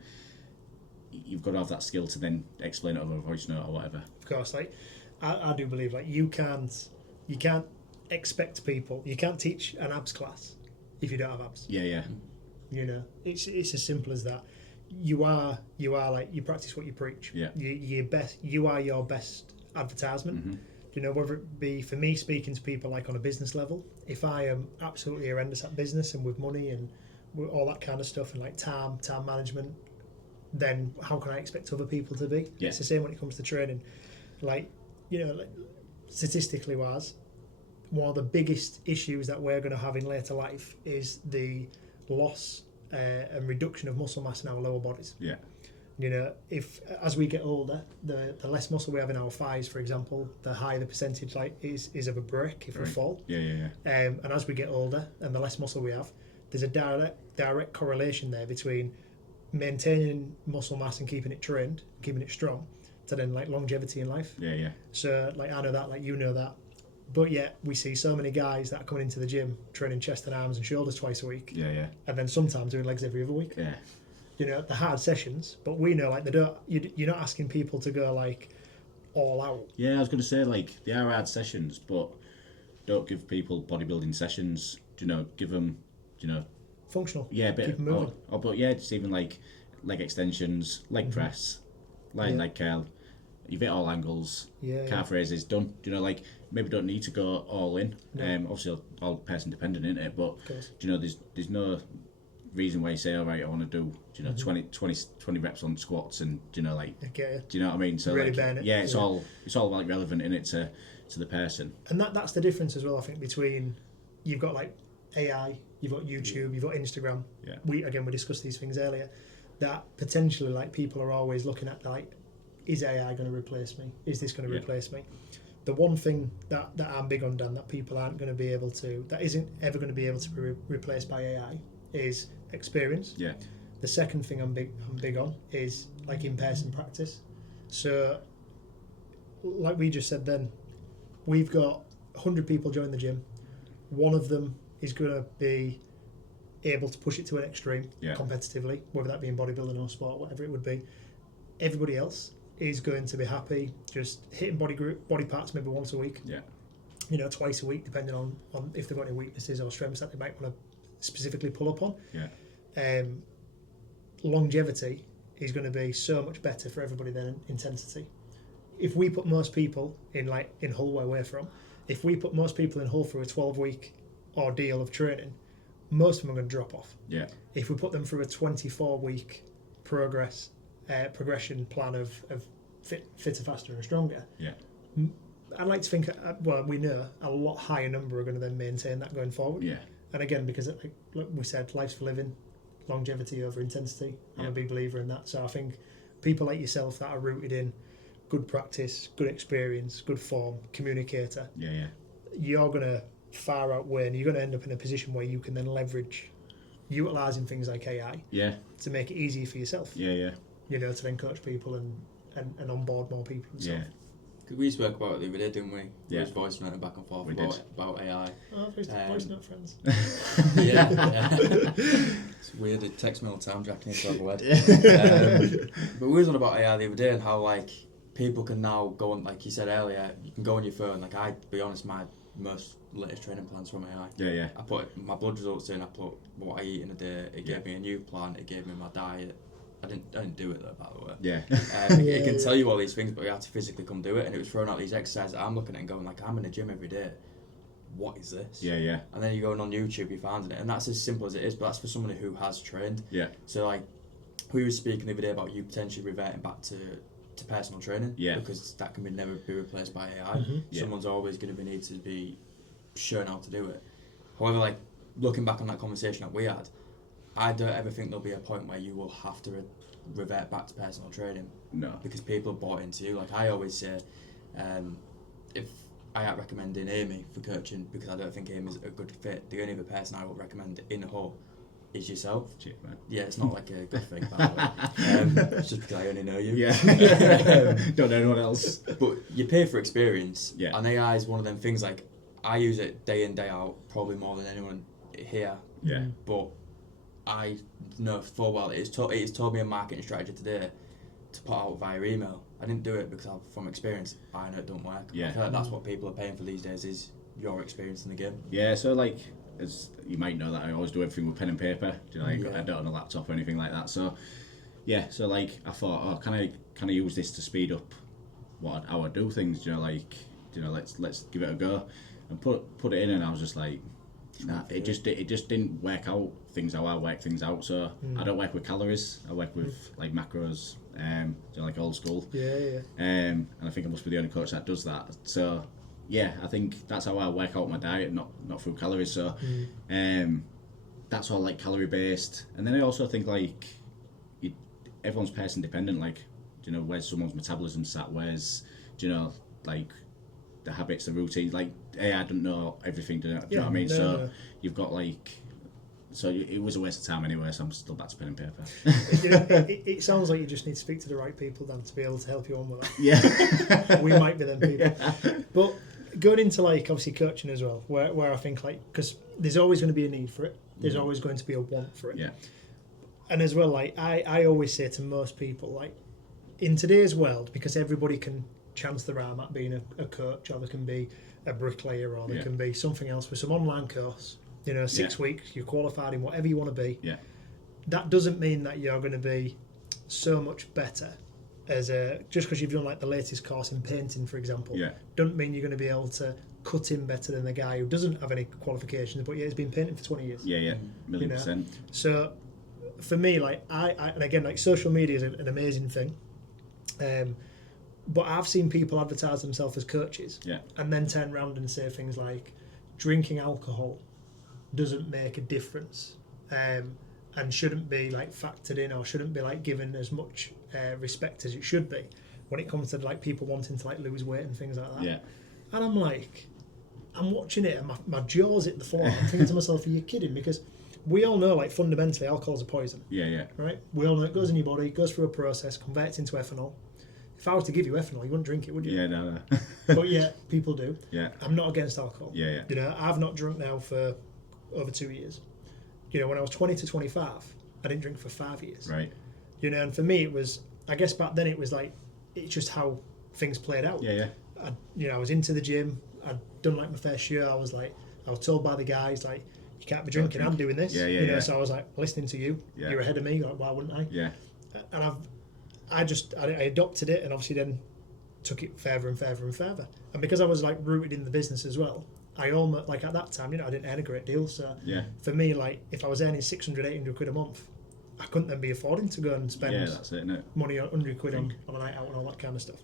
you've got to have that skill to then explain it over a voice note or whatever. Of course, like I do believe like you can't expect people, you can't teach an abs class if you don't have abs. Yeah. You know, it's as simple as that. You are like, you practice what you preach. Yeah. You are your best advertisement. You know, whether it be for me speaking to people like on a business level, if I am absolutely horrendous at business and with money and all that kind of stuff and like time management, then how can I expect other people to be? It's the same when it comes to training. Like, you know, like, statistically wise, one of the biggest issues that we're going to have in later life is the loss and reduction of muscle mass in our lower bodies. Yeah. You know, if as we get older, the less muscle we have in our thighs, for example, the higher the percentage like is of a break if we fall. Yeah. And as we get older, and the less muscle we have, there's a direct correlation there between maintaining muscle mass and keeping it trained, keeping it strong, to then like longevity in life. Yeah. So like I know that, like you know that. But yet we see so many guys that are coming into the gym training chest and arms and shoulders twice a week. Yeah. And then sometimes doing legs every other week. Yeah. You know, the hard sessions, but we know like you're not asking people to go like all out. Yeah, I was going to say like they are hard sessions, but don't give people bodybuilding sessions. You know, give them, you know, functional. Yeah, a bit. Keep them moving. But yeah, just even like leg extensions, leg press, leg curl. You've hit all angles. Calf raises done. You know, like maybe don't need to go all in. Obviously, all person dependent in it, but you know, there's no reason why you say, all right, I want to do 20 reps on squats, and you know, like do you know what I mean? So really like, burn it. it's all like relevant in it to the person. And that's the difference as well, I think, between you've got like AI, you've got YouTube, you've got Instagram. Yeah. We discussed these things earlier, that potentially like people are always looking at like, is AI going to replace me? Is this going to replace me? the one thing that I'm big on, Dan, that people aren't going to be able to, that isn't ever going to be able to be replaced by AI, is experience. Yeah. The second thing I'm big on is like in-person practice. So, like we just said then, we've got 100 people join the gym. One of them is going to be able to push it to an extreme competitively, whether that be in bodybuilding or sport, whatever it would be. Everybody else is going to be happy just hitting body parts maybe once a week. Yeah. You know, twice a week, depending on if they've got any weaknesses or strengths that they might want to specifically pull up on. Yeah. Longevity is going to be so much better for everybody than intensity. If we put most people in Hull, where we're from, if we put most people in Hull through a 12-week ordeal of training, most of them are going to drop off. Yeah. If we put them through a 24-week progression plan of fitter, faster and stronger, I'd like to think, we know a lot higher number are going to then maintain that going forward. Yeah. And again, because like we said, life's for living, longevity over intensity. I'm a big believer in that. So I think people like yourself that are rooted in good practice, good experience, good form, communicator, you're going to far outweigh, and you're going to end up in a position where you can then leverage utilising things like AI to make it easier for yourself. You know, to then coach people and onboard more people and stuff. Because we spoke about it the other day, didn't we? We was voice noting back and forth about AI. Oh, voice note friends. It's weird, it texts me all the time, Jack needs to have a word. But we was on about AI the other day and how like people can now go on, like you said earlier, you can go on your phone, like to be honest, my most latest training plans from AI. I put my blood results in, I put what I eat in a day, it gave me a new plan, it gave me my diet. I didn't do it though, by the way. It can tell you all these things, but you have to physically come do it. And it was throwing out these exercises that I'm looking at and going like, I'm in the gym every day. What is this? And then you're going on YouTube, you're finding it, and that's as simple as it is. But that's for someone who has trained. So like, we were speaking the other day about you potentially reverting back to personal training. Because that can never be replaced by AI. Someone's always going to need to be shown how to do it. However, like looking back on that conversation that we had, I don't ever think there'll be a point where you will have to revert back to personal training. No. Because people bought into you. Like I always say, if I ain't recommending Amy for coaching because I don't think Amy's a good fit, the only other person I would recommend in the whole is yourself. Cheap, man. Yeah, it's not like a good thing, by the way. It's just because I only know you. Don't know anyone else. But you pay for experience. Yeah. And AI is one of them things, like, I use it day in, day out, probably more than anyone here. Yeah. But I know full well it's told me a marketing strategy today to put out via email. I didn't do it because from experience I know it don't work. I feel like that's what people are paying for these days, is your experience in the game. Yeah, so like, as you might know, that I always do everything with pen and paper. Do you know, like, I don't on a laptop or anything like that. So so like I thought, can I use this to speed up how I do things? Do you know, like, let's give it a go and put it in, and I was just like, nah, it just didn't work out how I work things out. So I don't work with calories. I work with like macros, like old school. And I think I must be the only coach that does that. So I think that's how I work out my diet, not through calories. So that's all like calorie based. And then I also think like everyone's person dependent. Like, do you know, where's someone's metabolism sat? Where's, do you know, like the habits, the routines. Like AI don't know everything. Do you know what I mean? No. You've got like. So it was a waste of time anyway, so I'm still back to pen and paper. It sounds like you just need to speak to the right people then to be able to help you on with that. Yeah. We might be them people. But going into like obviously coaching as well, where I think like, because there's always going to be a need for it. There's always going to be a want for it. Yeah. And as well, like I always say to most people, like in today's world, because everybody can chance their arm at being a coach, or they can be a bricklayer, or they can be something else with some online course. 6 weeks, you're qualified in whatever you want to be. Yeah. That doesn't mean that you're going to be so much better as just because you've done like the latest course in painting, for example. Yeah. Doesn't mean you're going to be able to cut in better than the guy who doesn't have any qualifications, but has been painting for 20 years. Yeah, 1,000,000%. So for me, like I and again, like social media is an amazing thing. But I've seen people advertise themselves as coaches and then turn around and say things like drinking alcohol doesn't make a difference and shouldn't be like factored in, or shouldn't be like given as much respect as it should be when it comes to like people wanting to like lose weight and things like that. And I'm like, I'm watching it and my jaw's hit the floor. I'm thinking to myself, are you kidding? Because we all know, like, fundamentally, alcohol's a poison. Yeah. Right? We all know it goes in your body, it goes through a process, converts into ethanol. If I was to give you ethanol, you wouldn't drink it, would you? Yeah, no. But yeah, people do. Yeah. I'm not against alcohol. Yeah. You know, I've not drunk now for over 2 years. You know, when I was 20 to 25, I didn't drink for 5 years. Right. You know, and for me, it was, I guess back then it was like, it's just how things played out. Yeah. I was into the gym. I'd done like my fair share. I was told by the guys, like, you can't be drinking. I'm doing this. Yeah. So I was like, listening to you. Yeah. You're ahead of me. Like, why wouldn't I? Yeah. And I adopted it, and obviously then took it further and further and further. And because I was like rooted in the business as well, I almost, like, at that time, you know, I didn't earn a great deal. So for me, like, if I was earning 600, 800 quid a month, I couldn't then be affording to go and spend money on 100 quid on a night out and all that kind of stuff.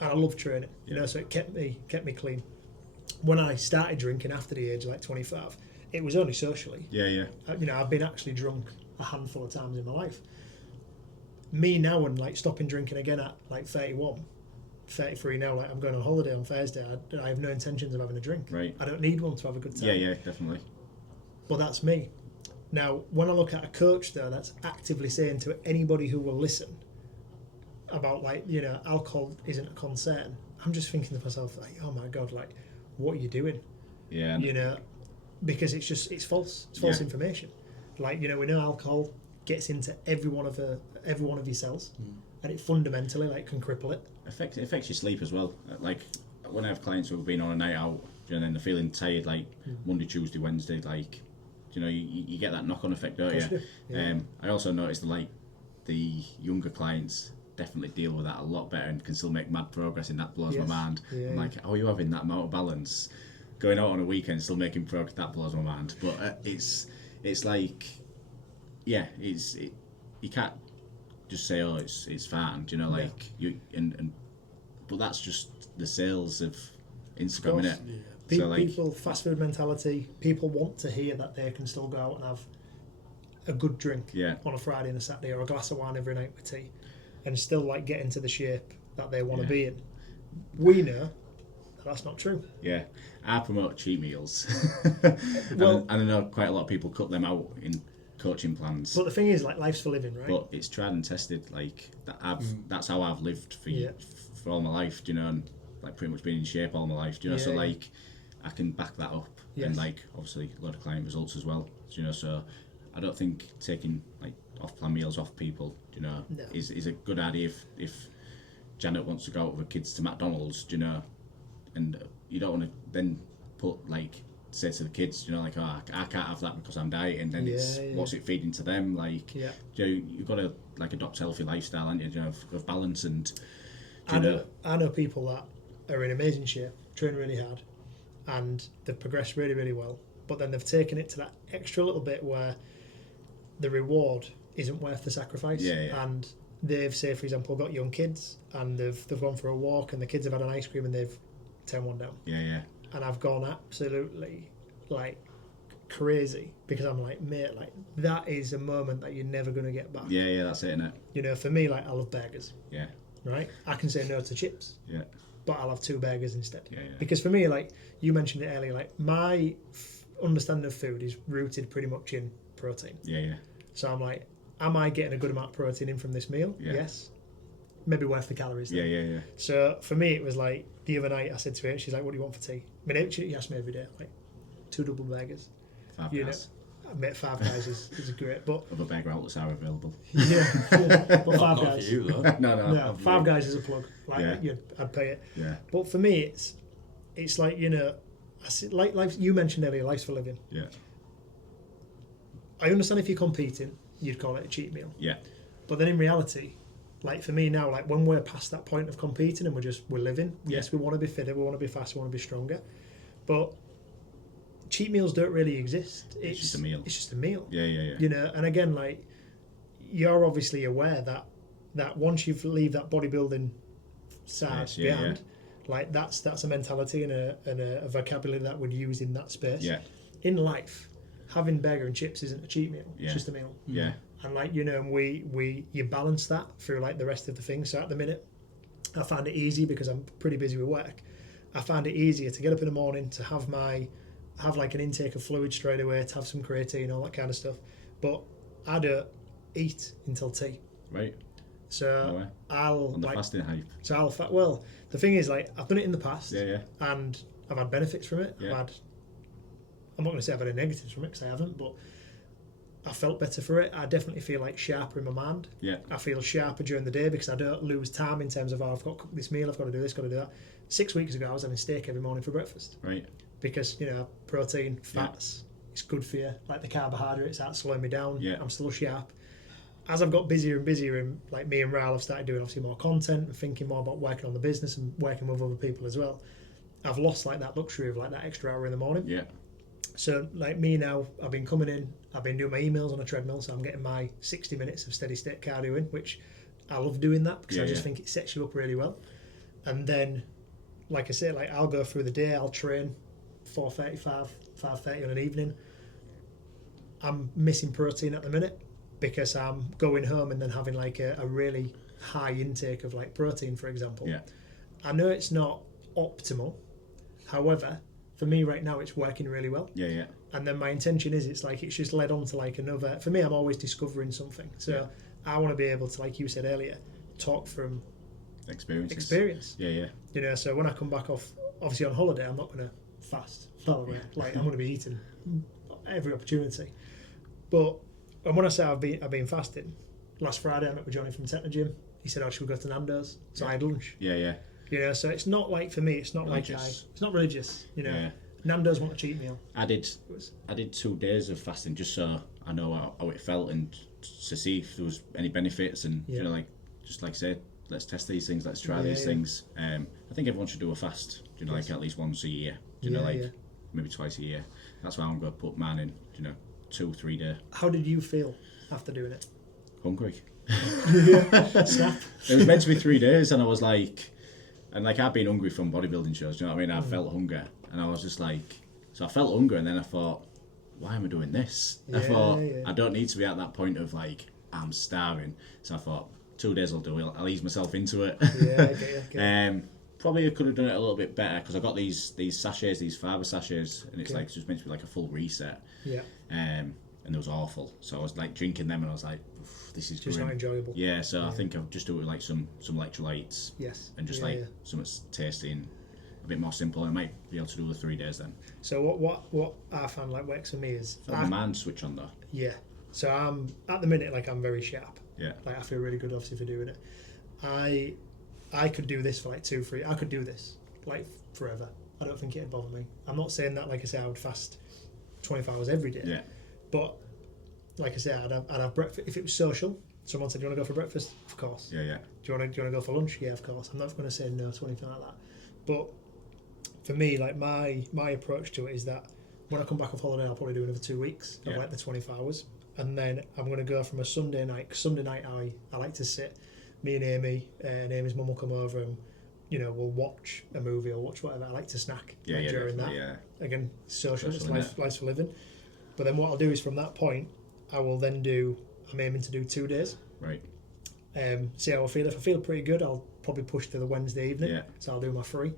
And I love training, you know, so it kept me clean. When I started drinking after the age of like 25, it was only socially. Yeah. You know, I've been actually drunk a handful of times in my life. Me now, and like stopping drinking again at like 31, 33 now, like I'm going on holiday on Thursday, I have no intentions of having a drink. Right. I don't need one to have a good time. Yeah, definitely. But that's me. Now, when I look at a coach though, that's actively saying to anybody who will listen about, like, you know, alcohol isn't a concern, I'm just thinking to myself, like, oh my God, like, what are you doing? Yeah. You know, because it's false. It's false information. Like, you know, we know alcohol gets into every one of your cells, and it fundamentally, like, can cripple it. It affects your sleep as well. Like, when I have clients who have been on a night out, and then they're feeling tired, like Monday, Tuesday, Wednesday, like, you know, you get that knock-on effect, don't you? Yeah. I also noticed that, like, the younger clients definitely deal with that a lot better and can still make mad progress, and that blows my mind. Yeah. I'm like, how are you having that amount of balance? Going out on a weekend, still making progress, that blows my mind. But it's like, yeah, you can't just say, oh, it's fine, you know, like, you but that's just the sales of Instagram, innit? Yeah. So, like, people, fast food mentality, people want to hear that they can still go out and have a good drink on a Friday and a Saturday, or a glass of wine every night with tea, and still, like, get into the shape that they want to be in. We know that's not true. Yeah, I promote cheat meals. Well, and I know quite a lot of people cut them out in coaching plans. But the thing is, like, life's for living, right? But it's tried and tested. Like, that's how I've lived for all my life, you know, and, like, pretty much been in shape all my life, you know. So like, I can back that up, and, like, obviously a lot of client results as well, you know. So I don't think taking, like, off-plan meals off people, you know, is a good idea if Janet wants to go out with her kids to McDonald's, you know, and you don't want to then put, like, say to the kids, you know, like, oh, I can't have that because I'm dieting, then what's it feeding to them, like, you know, you've got to, like, adopt a healthy lifestyle, haven't you know, of balance. And I know people that are in amazing shape, train really hard, and they've progressed really, really well, but then they've taken it to that extra little bit where the reward isn't worth the sacrifice. And they've, say, for example, got young kids, and they've gone for a walk, and the kids have had an ice cream and they've turned one down. And I've gone absolutely, like, crazy, because I'm like, mate, like, that is a moment that you're never going to get back. That's it, innit? You know, for me, like, I love burgers. Right? I can say no to chips. But I'll have 2 burgers instead. Because for me, like, you mentioned it earlier, like, my understanding of food is rooted pretty much in protein. So I'm like, am I getting a good amount of protein in from this meal? Yes. Maybe worth the calories then. So for me, it was like, the other night I said to her, she's like, what do you want for tea? I mean, she asks me every day, like, 2 double burgers. 5 guys. I met 5 guys is great, but other burger outlets are available. But 5 Not guys. for you, though. No, 5 guys is a plug. Like, I'd pay it. But for me, it's like, you know, I see, like life, you mentioned earlier, life's for living. I understand if you're competing, you'd call it a cheat meal. But then in reality, like, for me now, like, when we're past that point of competing and we're living, yes, we want to be fitter, we want to be faster, we want to be stronger, but cheat meals don't really exist. It's just a meal. It's just a meal. You know, and again, like, you're obviously aware that once you leave that bodybuilding side behind, like, that's a mentality and a vocabulary that we'd use in that space. In life, having burger and chips isn't a cheat meal. It's just a meal. And, like, you know, you balance that through, like, the rest of the things. So at the minute, I find it easy because I'm pretty busy with work. I find it easier to get up in the morning, to have like an intake of fluid straight away, to have some creatine, all that kind of stuff. But I don't eat until tea. Right. So I'll on the fasting hype. So well, the thing is, like, I've done it in the past. Yeah. And I've had benefits from it. Yeah. I'm not going to say I've had any negatives from it because I haven't, but I felt better for it. I definitely feel like sharper in my mind. Yeah. I feel sharper during the day because I don't lose time in terms of, I've got to cook this meal, I've got to do this, got to do that. 6 weeks ago, I was having steak every morning for breakfast. Right. Because, protein, fats, it's good for you. Like the carbohydrates aren't slowing me down. Yeah. I'm still sharp. As I've got busier and busier, and like me and Ral have started doing obviously more content and thinking more about working on the business and working with other people as well, I've lost like that luxury of like that extra hour in the morning. Yeah. So like me now, I've been coming in, I've been doing my emails on a treadmill, so I'm getting my 60 minutes of steady state cardio in, which I love doing that because I just think it sets you up really well. And then, like I say, like I'll go through the day, I'll train 4:35, 5:30 on an evening. I'm missing protein at the minute because I'm going home and then having like a really high intake of like protein, for example. Yeah. I know it's not optimal, however, for me right now it's working really well. Yeah. And then my intention is it's just led on to like another. For me, I'm always discovering something, so I want to be able to, like you said earlier, talk from experience. Yeah. So when I come back off, obviously on holiday, I'm not going to fast. Like I'm going to be eating every opportunity. But and when I say I've been fasting, last Friday I met with Johnny from Technogym. He said, "Oh, should we go to Nando's?" So I had lunch. Yeah. So it's not like, for me, it's not religious. It's not religious. Nando's want a cheat meal. I did 2 days of fasting just so I know how it felt and to see if there was any benefits and just like I said, let's test these things, let's try these things. I think everyone should do a fast. Like at least once a year. Maybe twice a year. That's why I'm going to put mine in. 2-3 days. How did you feel after doing it? Hungry. Snap. It was meant to be 3 days, and I was like, I've been hungry from bodybuilding shows. Do you know what I mean? I felt hunger, and I was just like, so I felt hunger, and then I thought, why am I doing this? I thought I don't need to be at that point of like I'm starving. So I thought 2 days will do it. I'll ease myself into it. Yeah. Probably could have done it a little bit better because I got these sachets, these fibre sachets, and it's like it's just meant to be like a full reset. Yeah. And it was awful. So I was like drinking them, and I was like, this is just not enjoyable. Yeah. So I think I'll just do it with like some electrolytes. Yes. And just something tasty and a bit more simple. I might be able to do the 3 days then. So what I found like works for me is my mind switch on though. Yeah. So I'm at the minute I'm very sharp. Yeah. Like I feel really good obviously for doing it. I could do this for like 2-3. I could do this like forever. I don't think it'd bother me. I'm not saying that, like I say, I would fast 24 hours every day. Yeah. But like I say, I'd have breakfast. If it was social, someone said, "Do you want to go for breakfast?" Of course. Yeah. Do you want to go for lunch? Yeah, of course. I'm not going to say no to anything like that. But for me, like my approach to it is that when I come back off holiday, I'll probably do another 2 weeks of like the 24 hours, and then I'm going to go from a Sunday night. 'Cause Sunday night, I like to sit. Me and Amy, and Amy's mum will come over and we'll watch a movie or watch whatever. I like to snack during that. Yeah. Again, social, it's life for living. But then what I'll do is from that point, I'm aiming to do 2 days. Right. See how I feel. If I feel pretty good, I'll probably push to the Wednesday evening. Yeah. So I'll do my 3.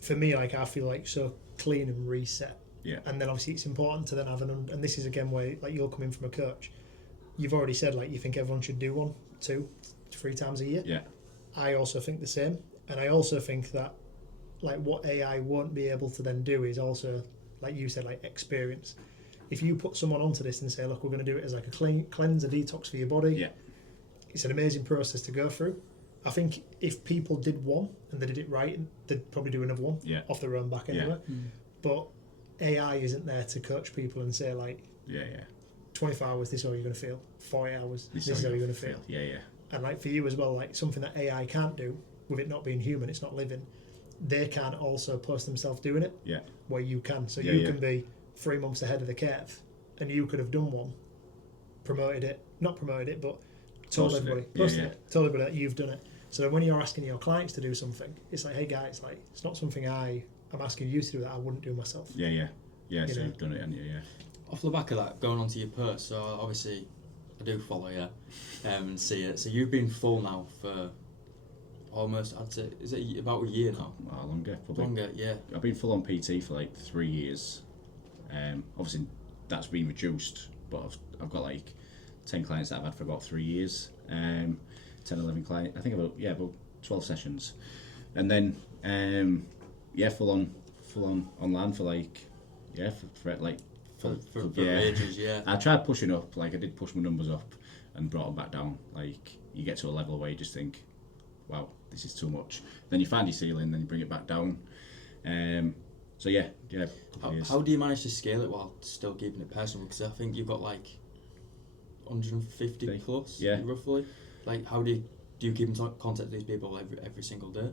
For me, like I feel like so clean and reset. Yeah. And then obviously it's important to then have and this is again where like you're coming from a coach. You've already said like you think everyone should do 1, 2, 3 times a year. Yeah. I also think the same, and I also think that like what AI won't be able to then do is also, like you said, like experience. If you put someone onto this and say, look, we're going to do it as like a cleanse, a detox for your body, it's an amazing process to go through. I think if people did 1 and they did it right, they'd probably do another 1 off their own back anyway. Yeah. But AI isn't there to coach people and say like, 24 hours, this is how you're going to feel. 40 hours, this is how you're going to feel. Yeah. And like for you as well, like something that AI can't do, with it not being human, it's not living, they can also post themselves doing it. Yeah. Where you can. So you can be 3 months ahead of the curve, and you could have done 1, not promoted it, but told everybody that you've done it. So then when you're asking your clients to do something, it's like, hey guys, like it's not something I'm asking you to do that I wouldn't do myself. Yeah. So you've done it, haven't you? Yeah. Off the back of that, going on to your purse, so obviously I do follow you and see it. So you've been full now for almost, I'd say, is it about a year now? Longer, probably. Longer, yeah. I've been full on PT for like 3 years. Obviously, that's been reduced, but I've got like 10 clients that I've had for about 3 years. 10, 11 clients. I think about 12 sessions, and then full on online for like for ages. Yeah. I tried pushing up, like I did push my numbers up and brought them back down. Like you get to a level where you just think, wow, this is too much. Then you find your ceiling, then you bring it back down. So yeah. How do you manage to scale it while still keeping it personal? Because I think you've got like 150 plus, roughly. Like, how do you keep in contact with these people every single day?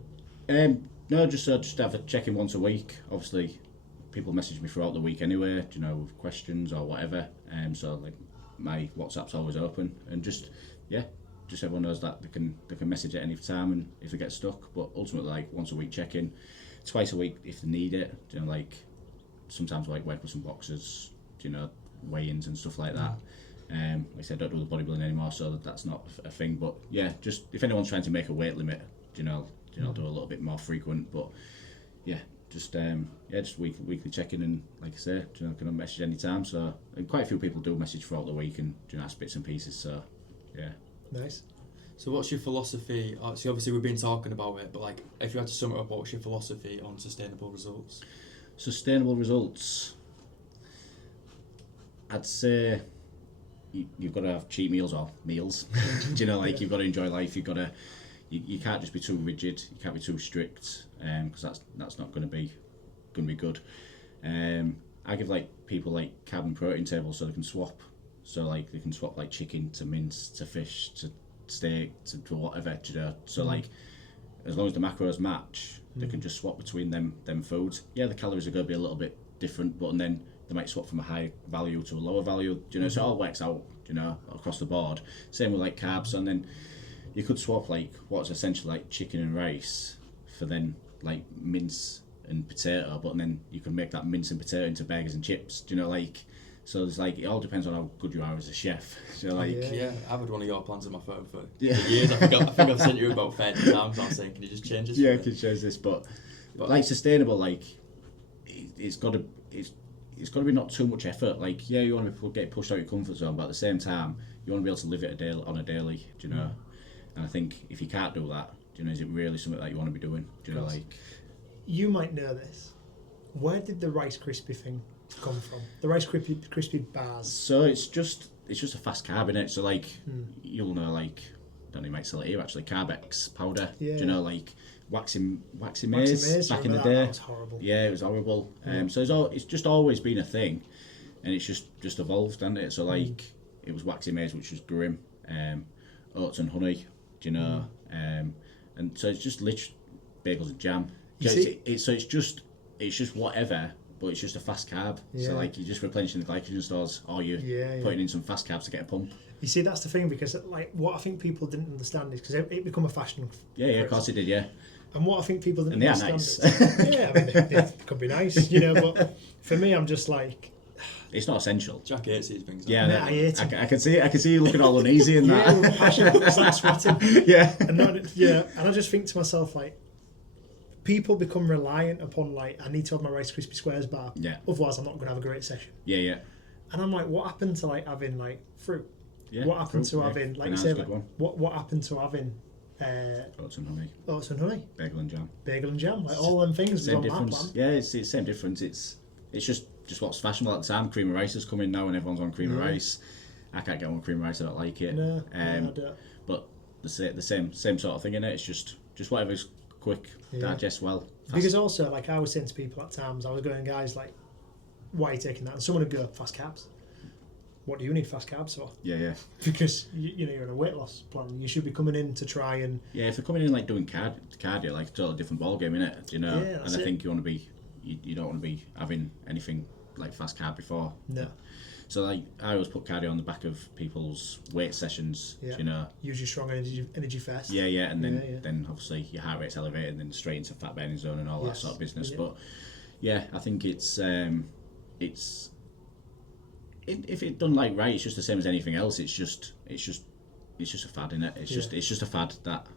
No, just have a check-in once a week. Obviously, people message me throughout the week anyway, with questions or whatever. So like my WhatsApp's always open, and just everyone knows that they can message at any time, and if they get stuck. But ultimately, like once a week check-in, twice a week if they need it. Like sometimes like work with some boxers, weigh-ins and stuff like that. Like I said, I don't do the bodybuilding anymore, so that's not a thing. But yeah, just if anyone's trying to make a weight limit, I'll do a little bit more frequent. But yeah, just weekly check-in, and like I say, can I message any time? So, and quite a few people do message throughout the week and ask bits and pieces. So yeah. Nice. So what's your philosophy? So obviously we've been talking about it, but like if you had to sum it up, what's your philosophy on sustainable results? Sustainable results, I'd say you've got to have cheat meals or meals. You've got to enjoy life. You've got to. You can't just be too rigid. You can't be too strict, because that's not going to be good. I give like people like carb and protein tables so they can swap. So like they can swap like chicken to mince to fish to steak to whatever. So like as long as the macros match, they can just swap between them foods. Yeah, the calories are going to be a little bit different, but then they might swap from a high value to a lower value. So it all works out. Across the board. Same with like carbs, and then you could swap like what's essentially like chicken and rice for then like mince and potato, but then you can make that mince and potato into burgers and chips. So it's like it all depends on how good you are as a chef. Yeah, I've had one of your plans in my phone for years. I think I've sent you about 30 times. I'm saying, can you just change this? Yeah, I can change this, but like sustainable, like it's got to be not too much effort. Like you want to get pushed out your comfort zone, but at the same time you want to be able to live it on a daily. And I think if you can't do that, is it really something that you want to be doing? You might know this. Where did the Rice Krispie thing come from? The Rice Krispie bars. So it's just a fast carb, innit? So like you'll know, like I don't know, you might sell it here actually. Carbex powder. Yeah. Like waxy maize back in the day. That was horrible. Yeah, it was horrible. So it's just always been a thing, and it's just evolved, hasn't it? So like it was waxy maize, which was grim. Oats and honey, and so it's just literally bagels and jam. It's just whatever, but it's just a fast carb. Yeah. So like you're just replenishing the glycogen stores, or you're putting in some fast carbs to get a pump. You see, that's the thing, because like what I think people didn't understand is because it become a fashion. Yeah, of course it did. Yeah. And what I think people didn't understand. And they are nice. They could be nice, but for me, I'm just like. It's not essential. Jack hates these things. Yeah, I hate it. I can see you looking all uneasy in that. Yeah, with passion. It's like sweating. Yeah. And I just think to myself, like, people become reliant upon, like, I need to have my Rice Krispie Squares bar. Yeah. Otherwise, I'm not going to have a great session. Yeah. And I'm like, what happened to like having like fruit? Yeah. What happened to having, like you say, like, what happened to having oats and honey? Oats and honey. Bagel and jam. Like all them things. Same difference. Yeah, it's the same difference. It's just what's fashionable at the time. Cream of rice is coming now, and everyone's on cream of rice. I can't get on cream of rice. I don't like it. No, I don't. But the same sort of thing in it. It's just whatever's quick, digest well. Fast. Because also, like I was saying to people at times, I was going, guys, like, why are you taking that? And someone would go, fast carbs. What do you need fast carbs for? Yeah. Because you're on a weight loss plan. You should be coming in to try and. Yeah, if they're coming in like doing cardio, like a totally different ball game, innit? Yeah, and I think you want to be. You don't want to be having anything like fast carb before. No. So like I always put cardio on the back of people's weight sessions. Yeah. Use your strong energy first. Yeah, and then obviously your heart rate's elevated, and then straight into fat burning zone and all that sort of business. Yeah. But yeah, I think it's if it's done like right, it's just the same as anything else. It's just a fad, innit? It's just a fad that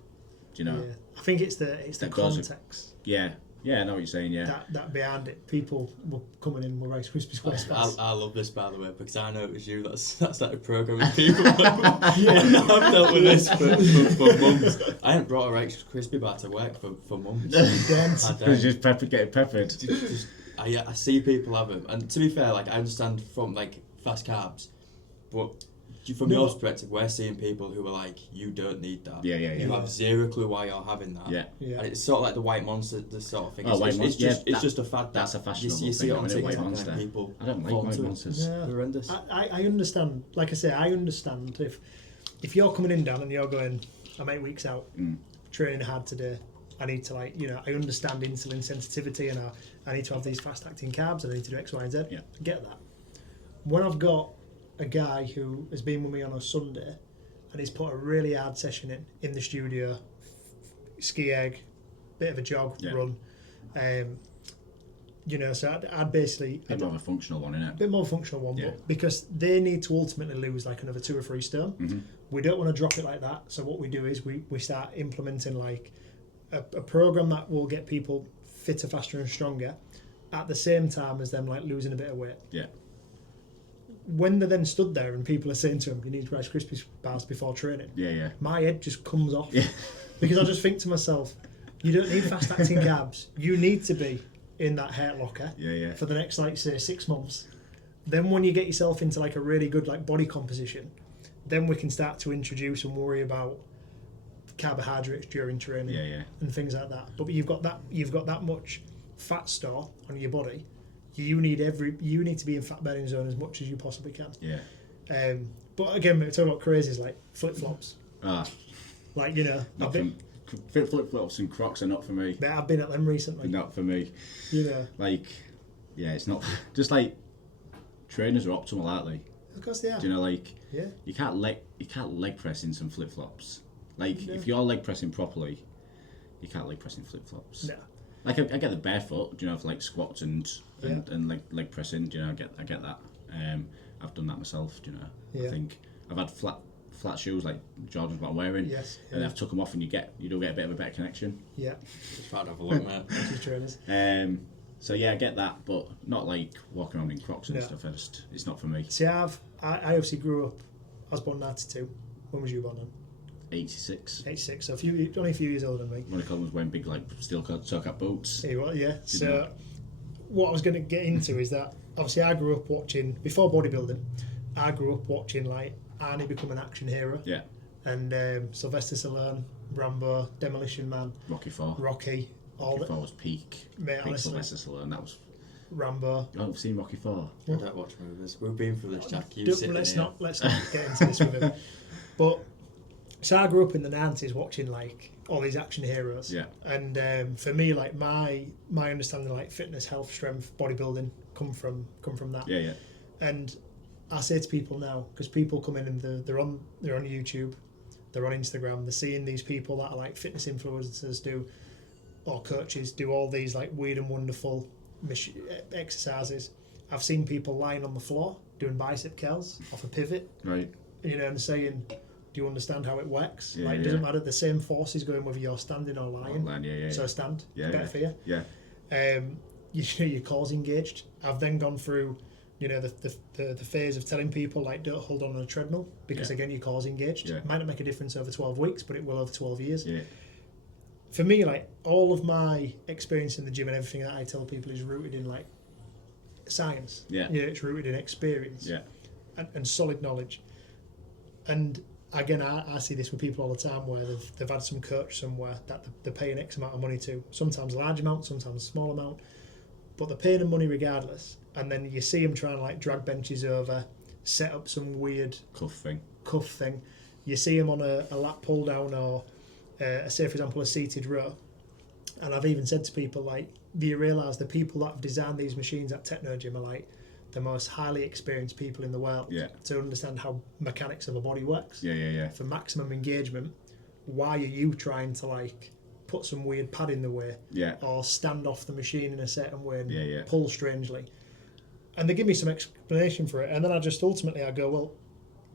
Do you know? Yeah. I think it's the context. Yeah, I know what you're saying, yeah. That behind it, people were coming in with Rice Krispies Squarespace. I love this, by the way, because I know it was you that started programming people. And I've dealt with this for months. I haven't brought a Rice Krispie bar to work for months. Just getting peppered. I see people have them, and to be fair, like I understand from like fast carbs, but from your perspective, we're seeing people who are like, you don't need that. Yeah. You have zero clue why you're having that. Yeah. And it's sort of like the white monster, the sort of thing. It's just a fad. That's a fashionable you see thing, it on TikTok, white monster. and people. I don't like white monsters. Yeah. Horrendous. I understand. Like I say, I understand if you're coming in, Dan, and you're going, I'm 8 weeks out, training hard today. I need to I understand insulin sensitivity, and I need to have these fast acting carbs, and I need to do X, Y, and Z. Yeah. I get that. When I've got a guy who has been with me on a Sunday and he's put a really hard session in the studio, ski egg, bit of a jog, run, so I'd basically... A bit more of a functional one, innit? A bit more of a functional one, but because they need to ultimately lose like another 2 or 3 stone. We don't want to drop it like that, so what we do is we start implementing like a program that will get people fitter, faster and stronger at the same time as them like losing a bit of weight. Yeah. When they're then stood there and people are saying to them, you need Rice Krispies bars before training, my head just comes off. Because I just think to myself, you don't need fast acting carbs. You need to be in that hair locker for the next, like, say, 6 months. Then when you get yourself into like a really good like body composition, then we can start to introduce and worry about carbohydrates during training and things like that. But you've got that much fat store on your body. You need to be in fat burning zone as much as you possibly can. Yeah. But again, we're talking about crazies like flip flops. Like flip flops and Crocs are not for me. But I've been at them recently. Not for me. Like, it's not just like trainers are optimal, aren't they? Of course they are. Do you know, like you can't leg press in some flip flops. Like if you're leg pressing properly, you can't leg press in flip flops. No. Like I get the barefoot, do you know, for like squats and leg pressing. Do you know, I get that. I've done that myself. Do you know? Yeah. I think I've had flat shoes like Jordan's what I'm wearing. Yes. And I've took them off, and you do get a bit of a better connection. Yeah. Just trying to have a look, mate. Trainers. So I get that, but not like walking around in Crocs and stuff. It's not for me. See, I obviously grew up. I was born in 92. When was you born then? 86. 86. So only a few years older than me. One of them was wearing big like steel toe-cap boots. There you are, yeah. So what I was going to get into is that obviously I grew up watching, before bodybuilding, I grew up watching like Arnie become an action hero. Yeah. And Sylvester Stallone, Rambo, Demolition Man, Rocky IV was peak. Mate, honestly, Sylvester Stallone, that was Rambo. I've seen Rocky IV. I don't watch movies. We've been through this, Jack. Let's not get into this with him. But so I grew up in the 90s watching like all these action heroes. Yeah. And for me, like my understanding of like fitness, health, strength, bodybuilding come from that. Yeah. And I say to people now, because people come in and they're on YouTube, they're on Instagram, they're seeing these people that are like fitness influencers or coaches do all these like weird and wonderful exercises. I've seen people lying on the floor doing bicep curls off a pivot. Right. And saying, do you understand how it works? Yeah, it doesn't matter, the same force is going whether you're standing or lying. So stand, better for you. Yeah. Your core's engaged. I've then gone through, the phase of telling people like don't hold on a treadmill because again your core's engaged. It might not make a difference over 12 weeks, but it will over 12 years. Yeah. For me, like all of my experience in the gym and everything that I tell people is rooted in like science. Yeah. It's rooted in experience. Yeah. And solid knowledge. And again, I see this with people all the time where they've had some coach somewhere that they're paying X amount of money to, sometimes a large amount, sometimes a small amount, but they're paying them money regardless. And then you see them trying to like drag benches over, set up some weird cuff thing. You see them on a lat pull down or say for example a seated row. And I've even said to people like, do you realise the people that have designed these machines at Techno Gym are like the most highly experienced people in the world to understand how mechanics of a body works. Yeah. For maximum engagement, why are you trying to like put some weird pad in the way or stand off the machine in a certain way and pull strangely? And they give me some explanation for it, and then I go, well,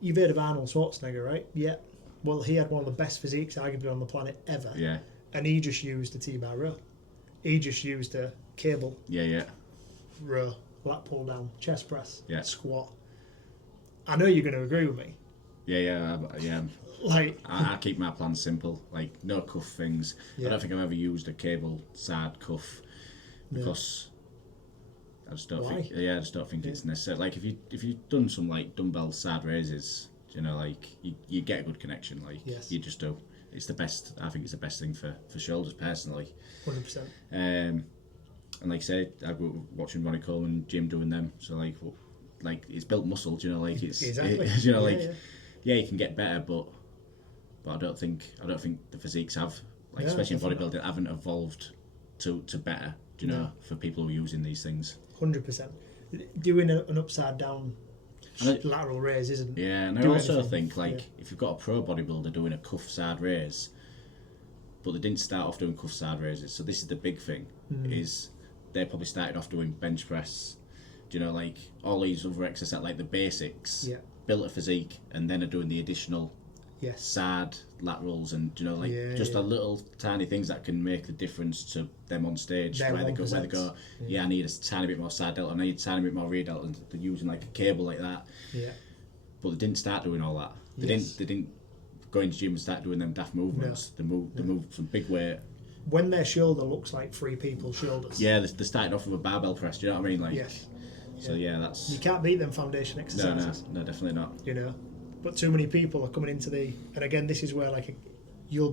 you've heard of Arnold Schwarzenegger, right? Yeah. Well, he had one of the best physiques arguably on the planet ever. Yeah. And he just used a T-bar row. He just used a cable. Yeah. Row, lat pull down, chest press, Yeah. squat. I know you're going to agree with me. Yeah. Like, I keep my plans simple, like no cuff things. Yeah. I don't think I've ever used a cable side cuff because I just don't think. Yeah, I just don't think it's necessary. Like if you've done some like dumbbell side raises, you know, like you get a good connection. Like you just do. It's the best. I think it's the best thing for shoulders personally. 100%. And like I said, I grew up watching Ronnie Coleman and Jim doing them. So like it's built muscle. You know, like it's exactly. you know, yeah, you can get better, but I don't think the physiques have, like especially in bodybuilding, haven't evolved to better. You know, for people who are using these things. 100%. Doing an upside down lateral raise isn't. Yeah, and I also think if you've got a pro bodybuilder doing a cuff side raise, but they didn't start off doing cuff side raises, so this is the big thing, is they probably started off doing bench press, you know, like all these other exercises, like the basics, built a physique, and then are doing the additional side laterals and, you know, like just the little tiny things that can make the difference to them on stage, where they go, I need a tiny bit more side delta, I need a tiny bit more rear delta, and they're using like a cable like that. Yeah. But they didn't start doing all that. They didn't go into gym and start doing them daft movements. No. They moved some big weight. When their shoulder looks like three people's shoulders. Yeah, they started off with a barbell press, do you know what I mean? Like So that's... You can't beat them foundation exercises. No, definitely not. You know? But too many people are coming into and again, this is where you'll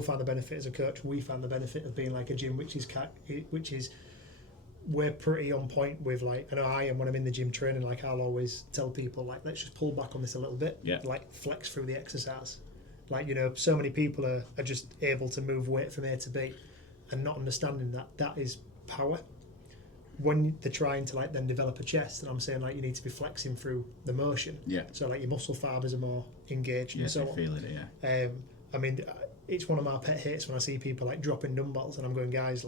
find the benefit as a coach. We find the benefit of being like a gym, which is we're pretty on point with, like, I know I am when I'm in the gym training. Like, I'll always tell people, like, let's just pull back on this a little bit, like flex through the exercise. Like, you know, so many people are just able to move weight from A to B and not understanding that is power. When they're trying to then develop a chest, and I'm saying you need to be flexing through the motion. Yeah. So your muscle fibers are more engaged and so on. Feeling it, I mean, it's one of my pet hates when I see people dropping dumbbells, and I'm going, guys,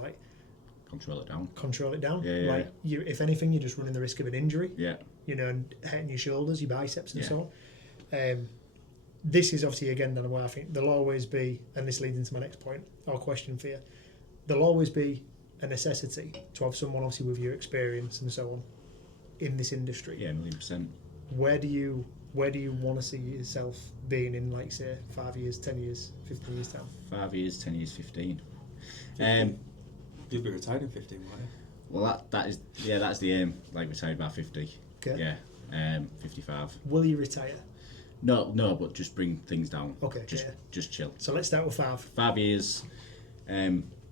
control it down. Control it down. Yeah. If anything, you're just running the risk of an injury. Yeah. You know, and hitting your shoulders, your biceps, and so on. This is obviously again where I think there'll always be, and this leads into my next point or question for you. There'll always be a necessity to have someone obviously with your experience and so on in this industry. Yeah, 1,000,000%. Where do you want to see yourself being in, say, 5 years, 10 years, 15 years time? 5 years, 10 years, 15. You'll be retired in 15, won't you? Well, that's the aim. Retired by 50. Okay. Yeah. 55. Will you retire? No, but just bring things down. Okay. Just chill. So let's start with 5. 5 years.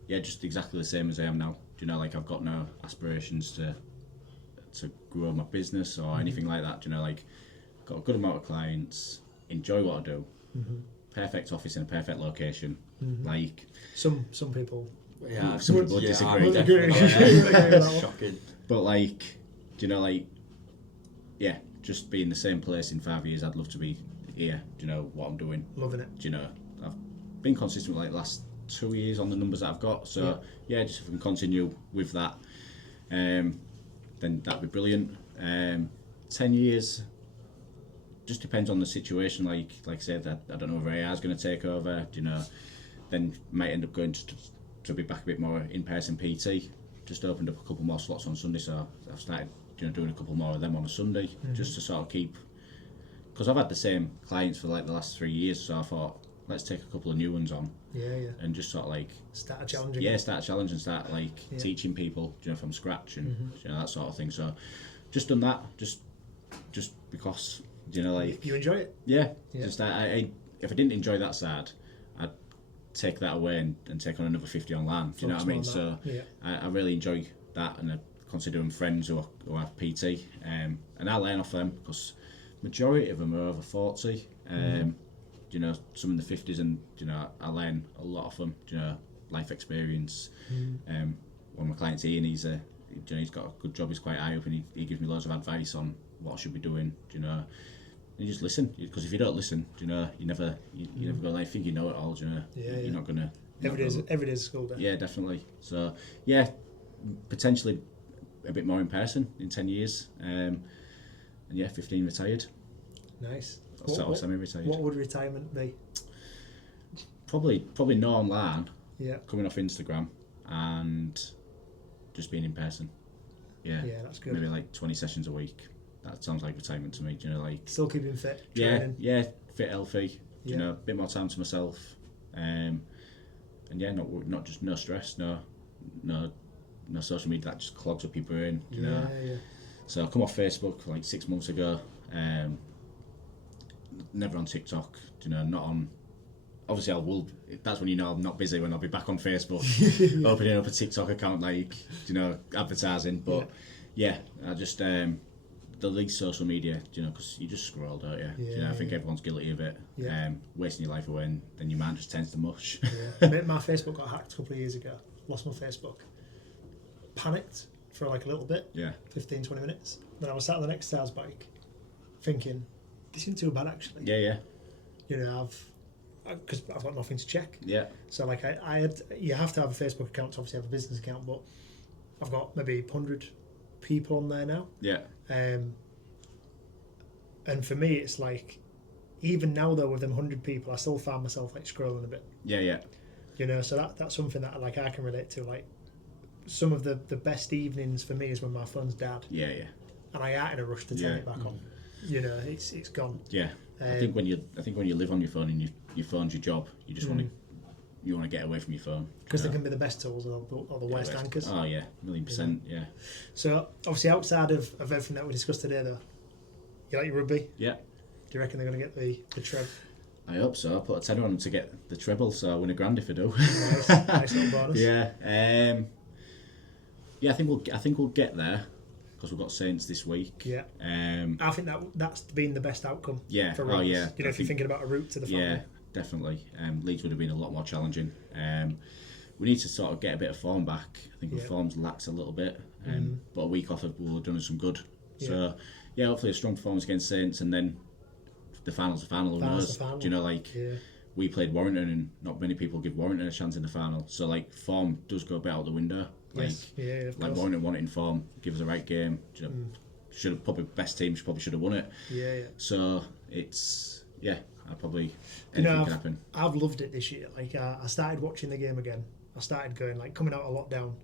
Just exactly the same as I am now. Do you know, I've got no aspirations to grow my business or anything like that. Do you know, got a good amount of clients, enjoy what I do, perfect office in a perfect location. Some people. Yeah, some people disagree. Shocking. But do you know, just be in the same place in 5 years. I'd love to be here. Do you know what I'm doing? Loving it. Do you know, I've been consistent with the last 2 years on the numbers that I've got. So just if we can continue with that, then that'd be brilliant. 10 years just depends on the situation. Like I said, I don't know if AI is going to take over. Do you know, then might end up going to be back a bit more in-person PT. Just opened up a couple more slots on Sunday, so I've started doing a couple more of them on a Sunday, just to sort of keep, because I've had the same clients for the last 3 years, so I thought let's take a couple of new ones on, and just sort of start a challenge. Start a challenge and start teaching people, from scratch and that sort of thing. So just done that, just because you enjoy it. Yeah. Just I if I didn't enjoy that side, I'd take that away and take on another 50 online. Do you know what I mean? So I really enjoy that, and I consider them friends who have PT, and I learn off them because majority of them are over 40. Some in the 50s, and I learn a lot of them. Life experience. One of my clients, Ian, he's got a good job. He's quite high up, and he gives me loads of advice on what I should be doing. And you just listen, because if you don't listen, you never go think you know it all. You're not gonna. Every day's school day. Yeah, definitely. So potentially a bit more in person in 10 years. 15 retired. Nice. I'll semi-retired. What would retirement be? Probably not online. Yeah. Coming off Instagram and just being in person. Yeah. Yeah, that's good. Maybe like 20 sessions a week. That sounds like retirement to me. Do you know, like still keeping fit. Training. Yeah, fit, healthy. You know, a bit more time to myself. And yeah, not just no stress, no social media that just clogs up your brain. You know. Yeah. So I come off Facebook like 6 months ago. Never on TikTok. You know, not on. Obviously, I will. That's when you know I'm not busy, when I'll be back on Facebook, opening up a TikTok account, like, you know, advertising. But yeah, I just the least social media, you know, because you just scroll, don't you? Yeah, you know, I think everyone's guilty of it. Yeah. Wasting your life away, and then your mind just tends to mush. Yeah. My Facebook got hacked a couple of years ago. Lost my Facebook. Panicked for like a little bit. Yeah. 15-20 minutes. Then I was sat on the next sales bike, thinking, this isn't too bad actually. Yeah. You know, because I've got nothing to check. Yeah. So like I had, you have to have a Facebook account to obviously have a business account, but I've got maybe 100 people on there now. Yeah. And for me, it's like, even now though, with them 100 people, I still find myself like scrolling a bit. Yeah. You know, so that's something that like I can relate to. Like, some of the best evenings for me is when my phone's dead. Yeah. And I ain't in a rush to turn it back on. You know, it's gone. Yeah. I think when you live on your phone and your phone's your job, you just want to get away from your phone, because they can be the best tools or the worst anchors. Oh yeah, 1,000,000%. Yeah. So obviously, outside of everything that we discussed today, though, you like your rugby? Yeah. Do you reckon they're going to get the treble? I hope so. I put a tenner on them to get the treble, so I win $1,000 if I do. Nice little bonus. Yeah. Yeah, I think we'll get there, because we've got Saints this week. Yeah. I think that's been the best outcome. Yeah. For Rangers. Yeah. You know, if you're thinking about a route to the final. Yeah, definitely. Leeds would have been a lot more challenging. We need to sort of get a bit of form back. I think the form's lacked a little bit, but a week off will have done us some good. So yeah, hopefully a strong performance against Saints, and then the final's the final. Who knows? Do you know, like we played Warrington, and not many people give Warrington a chance in the final. So like form does go a bit out the window. Like, like Warrington wanted in form, give us the right game. You know, should have probably best team. Probably should have won it. Yeah. So it's anything can happen. I've loved it this year. Like I started watching the game again. I started going, like, coming out of lockdown,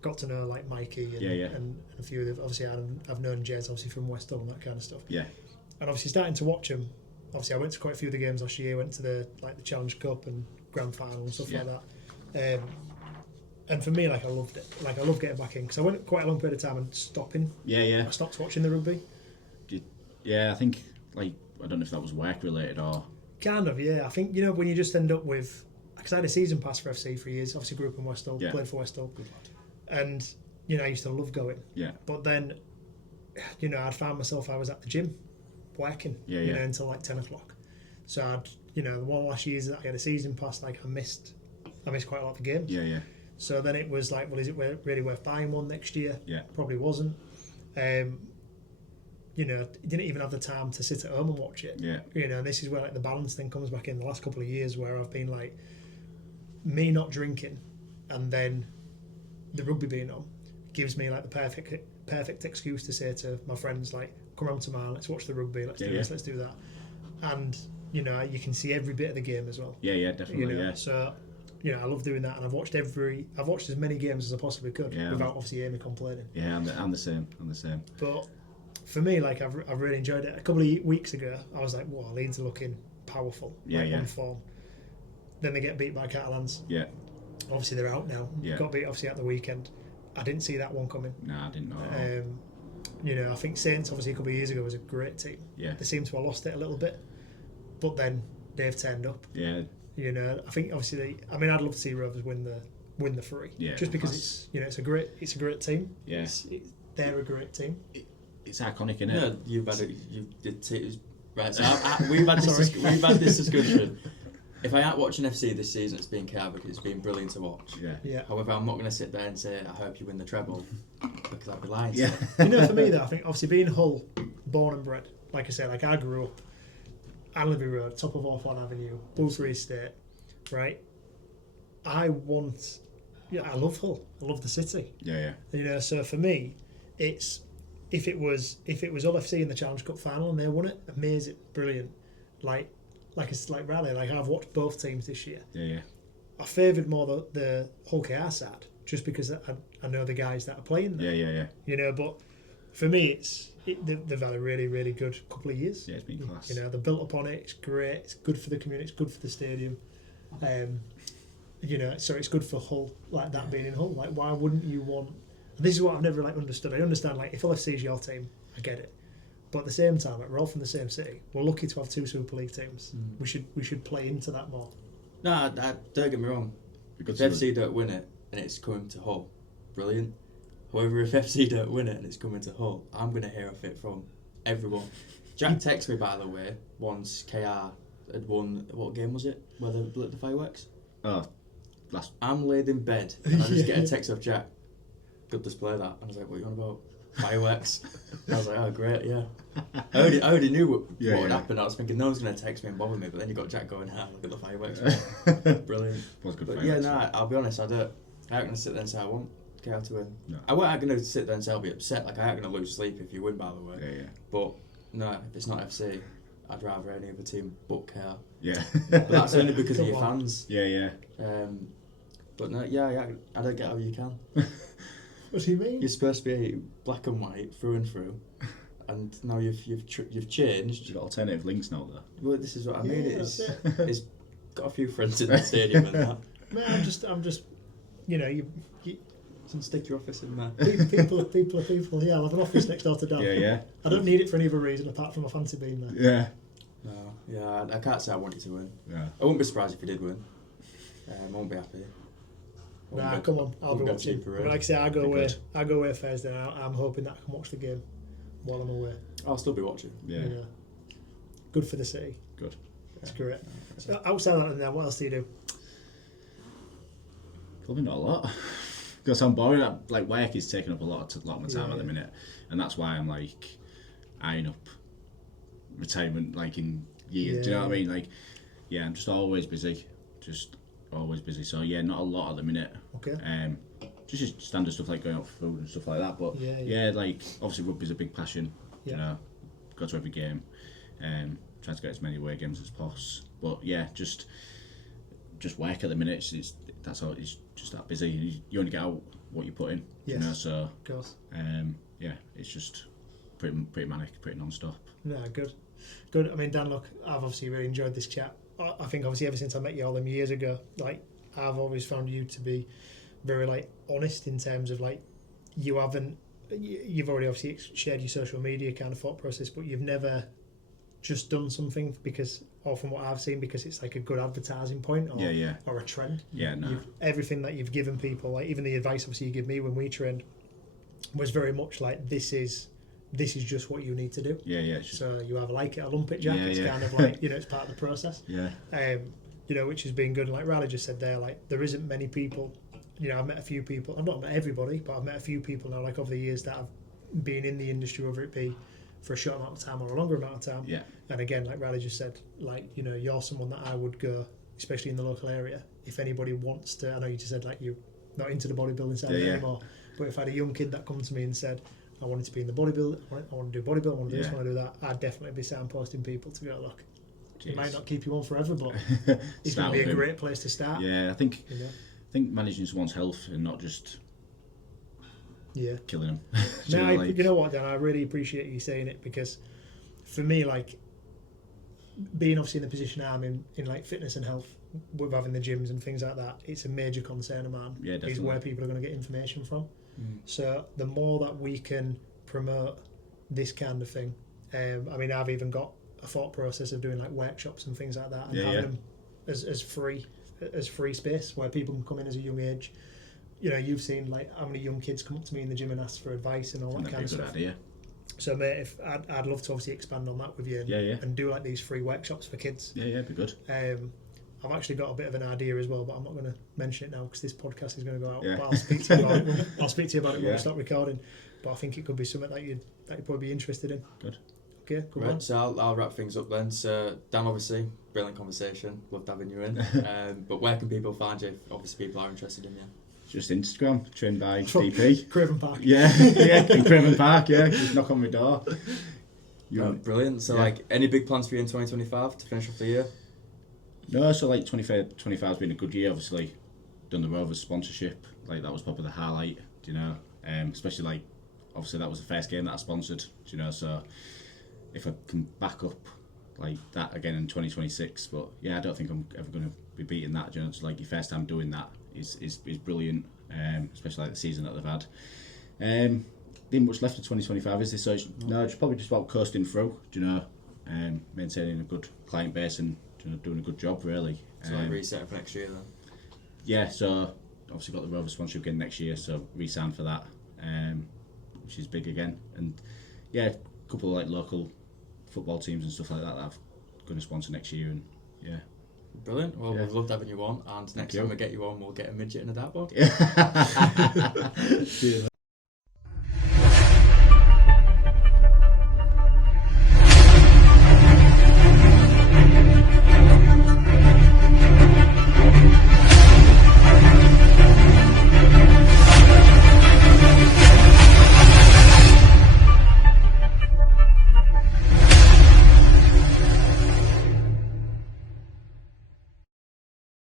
got to know like Mikey and a few of them. Obviously I've known Jez obviously from West Ham and that kind of stuff. Yeah. And obviously starting to watch them. Obviously I went to quite a few of the games last year. Went to the Challenge Cup and Grand Final and stuff like that. And for me, like, I loved it. Like, I love getting back in, because I went quite a long period of time and stopping. Yeah. I stopped watching the rugby. Yeah, I think, like, I don't know if that was work related or... Kind of, yeah. I think, you know, when you just end up with... Because I had a season pass for FC for years. Obviously grew up in West Hull, played for West Hull. And, you know, I used to love going. Yeah. But then, you know, I'd found myself, I was at the gym working, you know, until like 10 o'clock. So I'd, you know, the one last years that I had a season pass, like, I missed quite a lot of the games. Yeah. So then it was like, well, is it really worth buying one next year? Yeah. Probably wasn't. You know, didn't even have the time to sit at home and watch it. Yeah. You know, this is where like the balance thing comes back in the last couple of years, where I've been like, me not drinking and then the rugby being on gives me like the perfect excuse to say to my friends, like, come around tomorrow, let's watch the rugby, let's do this, let's do that. And, you know, you can see every bit of the game as well. Yeah, definitely, you know? So, you know, I love doing that, and I've watched as many games as I possibly could without obviously Amy complaining. Yeah, I'm the same. But for me, like, I've really enjoyed it. A couple of weeks ago, I was like, "Wow, Leeds are looking powerful, on form." Then they get beat by Catalans. Yeah. Obviously, they're out now. Yeah. Got beat obviously at the weekend. I didn't see that one coming. No, I didn't know. You know, I think Saints obviously a couple of years ago was a great team. Yeah. They seem to have lost it a little bit, but then they've turned up. Yeah. You know, I think obviously I'd love to see Rovers win the three. Yeah. Just because it's a great team. Yeah. They're a great team. It's iconic, isn't it? No, you've had right. So we've had this discussion. If I ain't watching FC this season, it's been Car because it's been brilliant to watch. Yeah. However, I'm not going to sit there and say I hope you win the treble, because I'd be lying. Yeah. You know, for me though, I think obviously being Hull, born and bred, like I said, like I grew up Allenby Road, top of Hawthorne Avenue, Bulfrey Estate, right? I love Hull. I love the city. Yeah. You know, so for me, it's if it was Hull FC in the Challenge Cup final and they won it, amazing, brilliant. like Raleigh, like I've watched both teams this year. Yeah. I favoured more the Hull KR side just because I know the guys that are playing there. Yeah. You know, but for me, they've had a really, really good couple of years. Yeah, it's been class. You know, they're built upon it. It's great. It's good for the community. It's good for the stadium. You know, so it's good for Hull, like that being in Hull. Like, why wouldn't you want? And this is what I've never like understood. I understand like if LFC is your team, I get it. But at the same time, like, we're all from the same city. We're lucky to have 2 Super League teams. We should play into that more. No, don't get me wrong. If FC don't win it and it's coming to Hull, brilliant. However, if FC don't win it and it's coming to Hull, I'm going to hear of it from everyone. Jack texted me, by the way, once KR had won, what game was it? Where they lit the fireworks? Oh, I'm laid in bed and I just get a text off Jack. Good display that. I was like, what are you on about? Fireworks. I was like, oh great, yeah. I already knew what would happen. I was thinking no one's going to text me and bother me, but then you got Jack going, look at the fireworks. Brilliant. Was good. But yeah, no, I'll be honest, I'm not going to sit there and say I want KR to win. No. I wasn't going to sit there and say I'll be upset. Like, I ain't going to lose sleep if you win, by the way. Yeah. But no, if it's not FC, I'd rather any other team but KR. Yeah. But that's only because of your fans. Yeah. But no, I don't get how you can. What do you mean? You're supposed to be black and white through and through, and now you've changed. You've got alternative links now, though. Well, this is what I mean. It's got a few friends in the stadium and that. Man, I'm just, you know, you stick your office in there. People are people. Yeah, I have an office next door to Dan. Yeah. I don't need it for any other reason apart from I fancy being there. Yeah. No, yeah, I can't say I want you to win. Yeah. I wouldn't be surprised if you did win. I won't be happy. Nah, come on, I'll be watching. Like I say, I go away Thursday. I'm hoping that I can watch the game while I'm away. I'll still be watching. Yeah. Good for the city. Good. That's great. So outside of that, then what else do you do? Probably not a lot. Because I'm bored. Like, work is taking up a lot of my time at the minute, and that's why I'm like eyeing up retirement, like in years. Do you know what I mean? Like, yeah, I'm just always busy. So yeah, not a lot at the minute. Okay. Just standard stuff like going out for food and stuff like that. But yeah, like obviously rugby's a big passion. Yeah. You know, go to every game. Try to get as many away games as possible. But yeah, just work at the minute. That's all. It's just that busy. You only get out what you put in. Yes. You know, so. Of course. Yeah, it's just pretty manic, pretty non-stop. No, good. I mean, Dan, look, I've obviously really enjoyed this chat. I think obviously ever since I met you all them years ago, like I've always found you to be very like honest in terms of like you've already obviously shared your social media kind of thought process, but you've never just done something or from what I've seen because it's like a good advertising point or a trend. Yeah, no. Everything that you've given people, like even the advice obviously you give me when we trained, was very much like this is just what you need to do. Yeah. So you either like it or lump it, Jack. It's kind of like, it's part of the process. Yeah. Which has been good. And like Riley just said there, like there isn't many people, I've met a few people. I've not met everybody, but I've met a few people now, like over the years that have been in the industry, whether it be for a short amount of time or a longer amount of time. Yeah. And again, like Riley just said, like, you're someone that I would go, especially in the local area, if anybody wants to. I know you just said like you're not into the bodybuilding side anymore, but if I had a young kid that come to me and said, I wanted to be in the bodybuilding, I want to do bodybuilding, I want to do this, I want to do that, I'd definitely be signposting people to go, look, it might not keep you on forever, but it's going to be a great place to start. Yeah, I think managing someone's health and not just killing them. You know what, Dan, I really appreciate you saying it, because for me, like, being obviously in the position I'm in like fitness and health, with having the gyms and things like that, it's a major concern of mine. Yeah, definitely. Is where people are going to get information from. So the more that we can promote this kind of thing, I mean, I've even got a thought process of doing like workshops and things like that, and having them as free space where people can come in as a young age. You've seen like how many young kids come up to me in the gym and ask for advice and all that kind of stuff. Idea. So mate, if I'd love to obviously expand on that with you and do like these free workshops for kids. Yeah, it'd be good. I've actually got a bit of an idea as well, but I'm not going to mention it now because this podcast is going to go out. Yeah. But I'll speak to you about it. I'll speak to you about it when we start recording. But I think it could be something that you'd probably be interested in. Good. Okay, good. Right, so I'll wrap things up then. So Dan, obviously, brilliant conversation. Loved having you in. But where can people find you if obviously people are interested in you? Just Instagram, trained by DP. Craven Park. Yeah, in Craven Park. Yeah, just knock on my door. Brilliant. So like, any big plans for you in 2025 to finish off the year? No, so like 25 has been a good year. Obviously, done the Rovers sponsorship. Like that was probably the highlight. Especially like, obviously that was the first game that I sponsored. So if I can back up like that again in 2026, but yeah, I don't think I'm ever going to be beating that. So like your first time doing that is brilliant. Especially like the season that they've had. Didn't much left of 2025, is this? So it's probably just about coasting through. Maintaining a good client base and doing a good job really. So like resetting for next year then. Yeah, so obviously got the Rovers sponsorship again next year, so re-signed for that, which is big again. And yeah, a couple of like local football teams and stuff like that I'm going to sponsor next year, and yeah. Brilliant. Well, we've loved having you on, and next time we get you on, we'll get a midget and a dartboard. Cheers.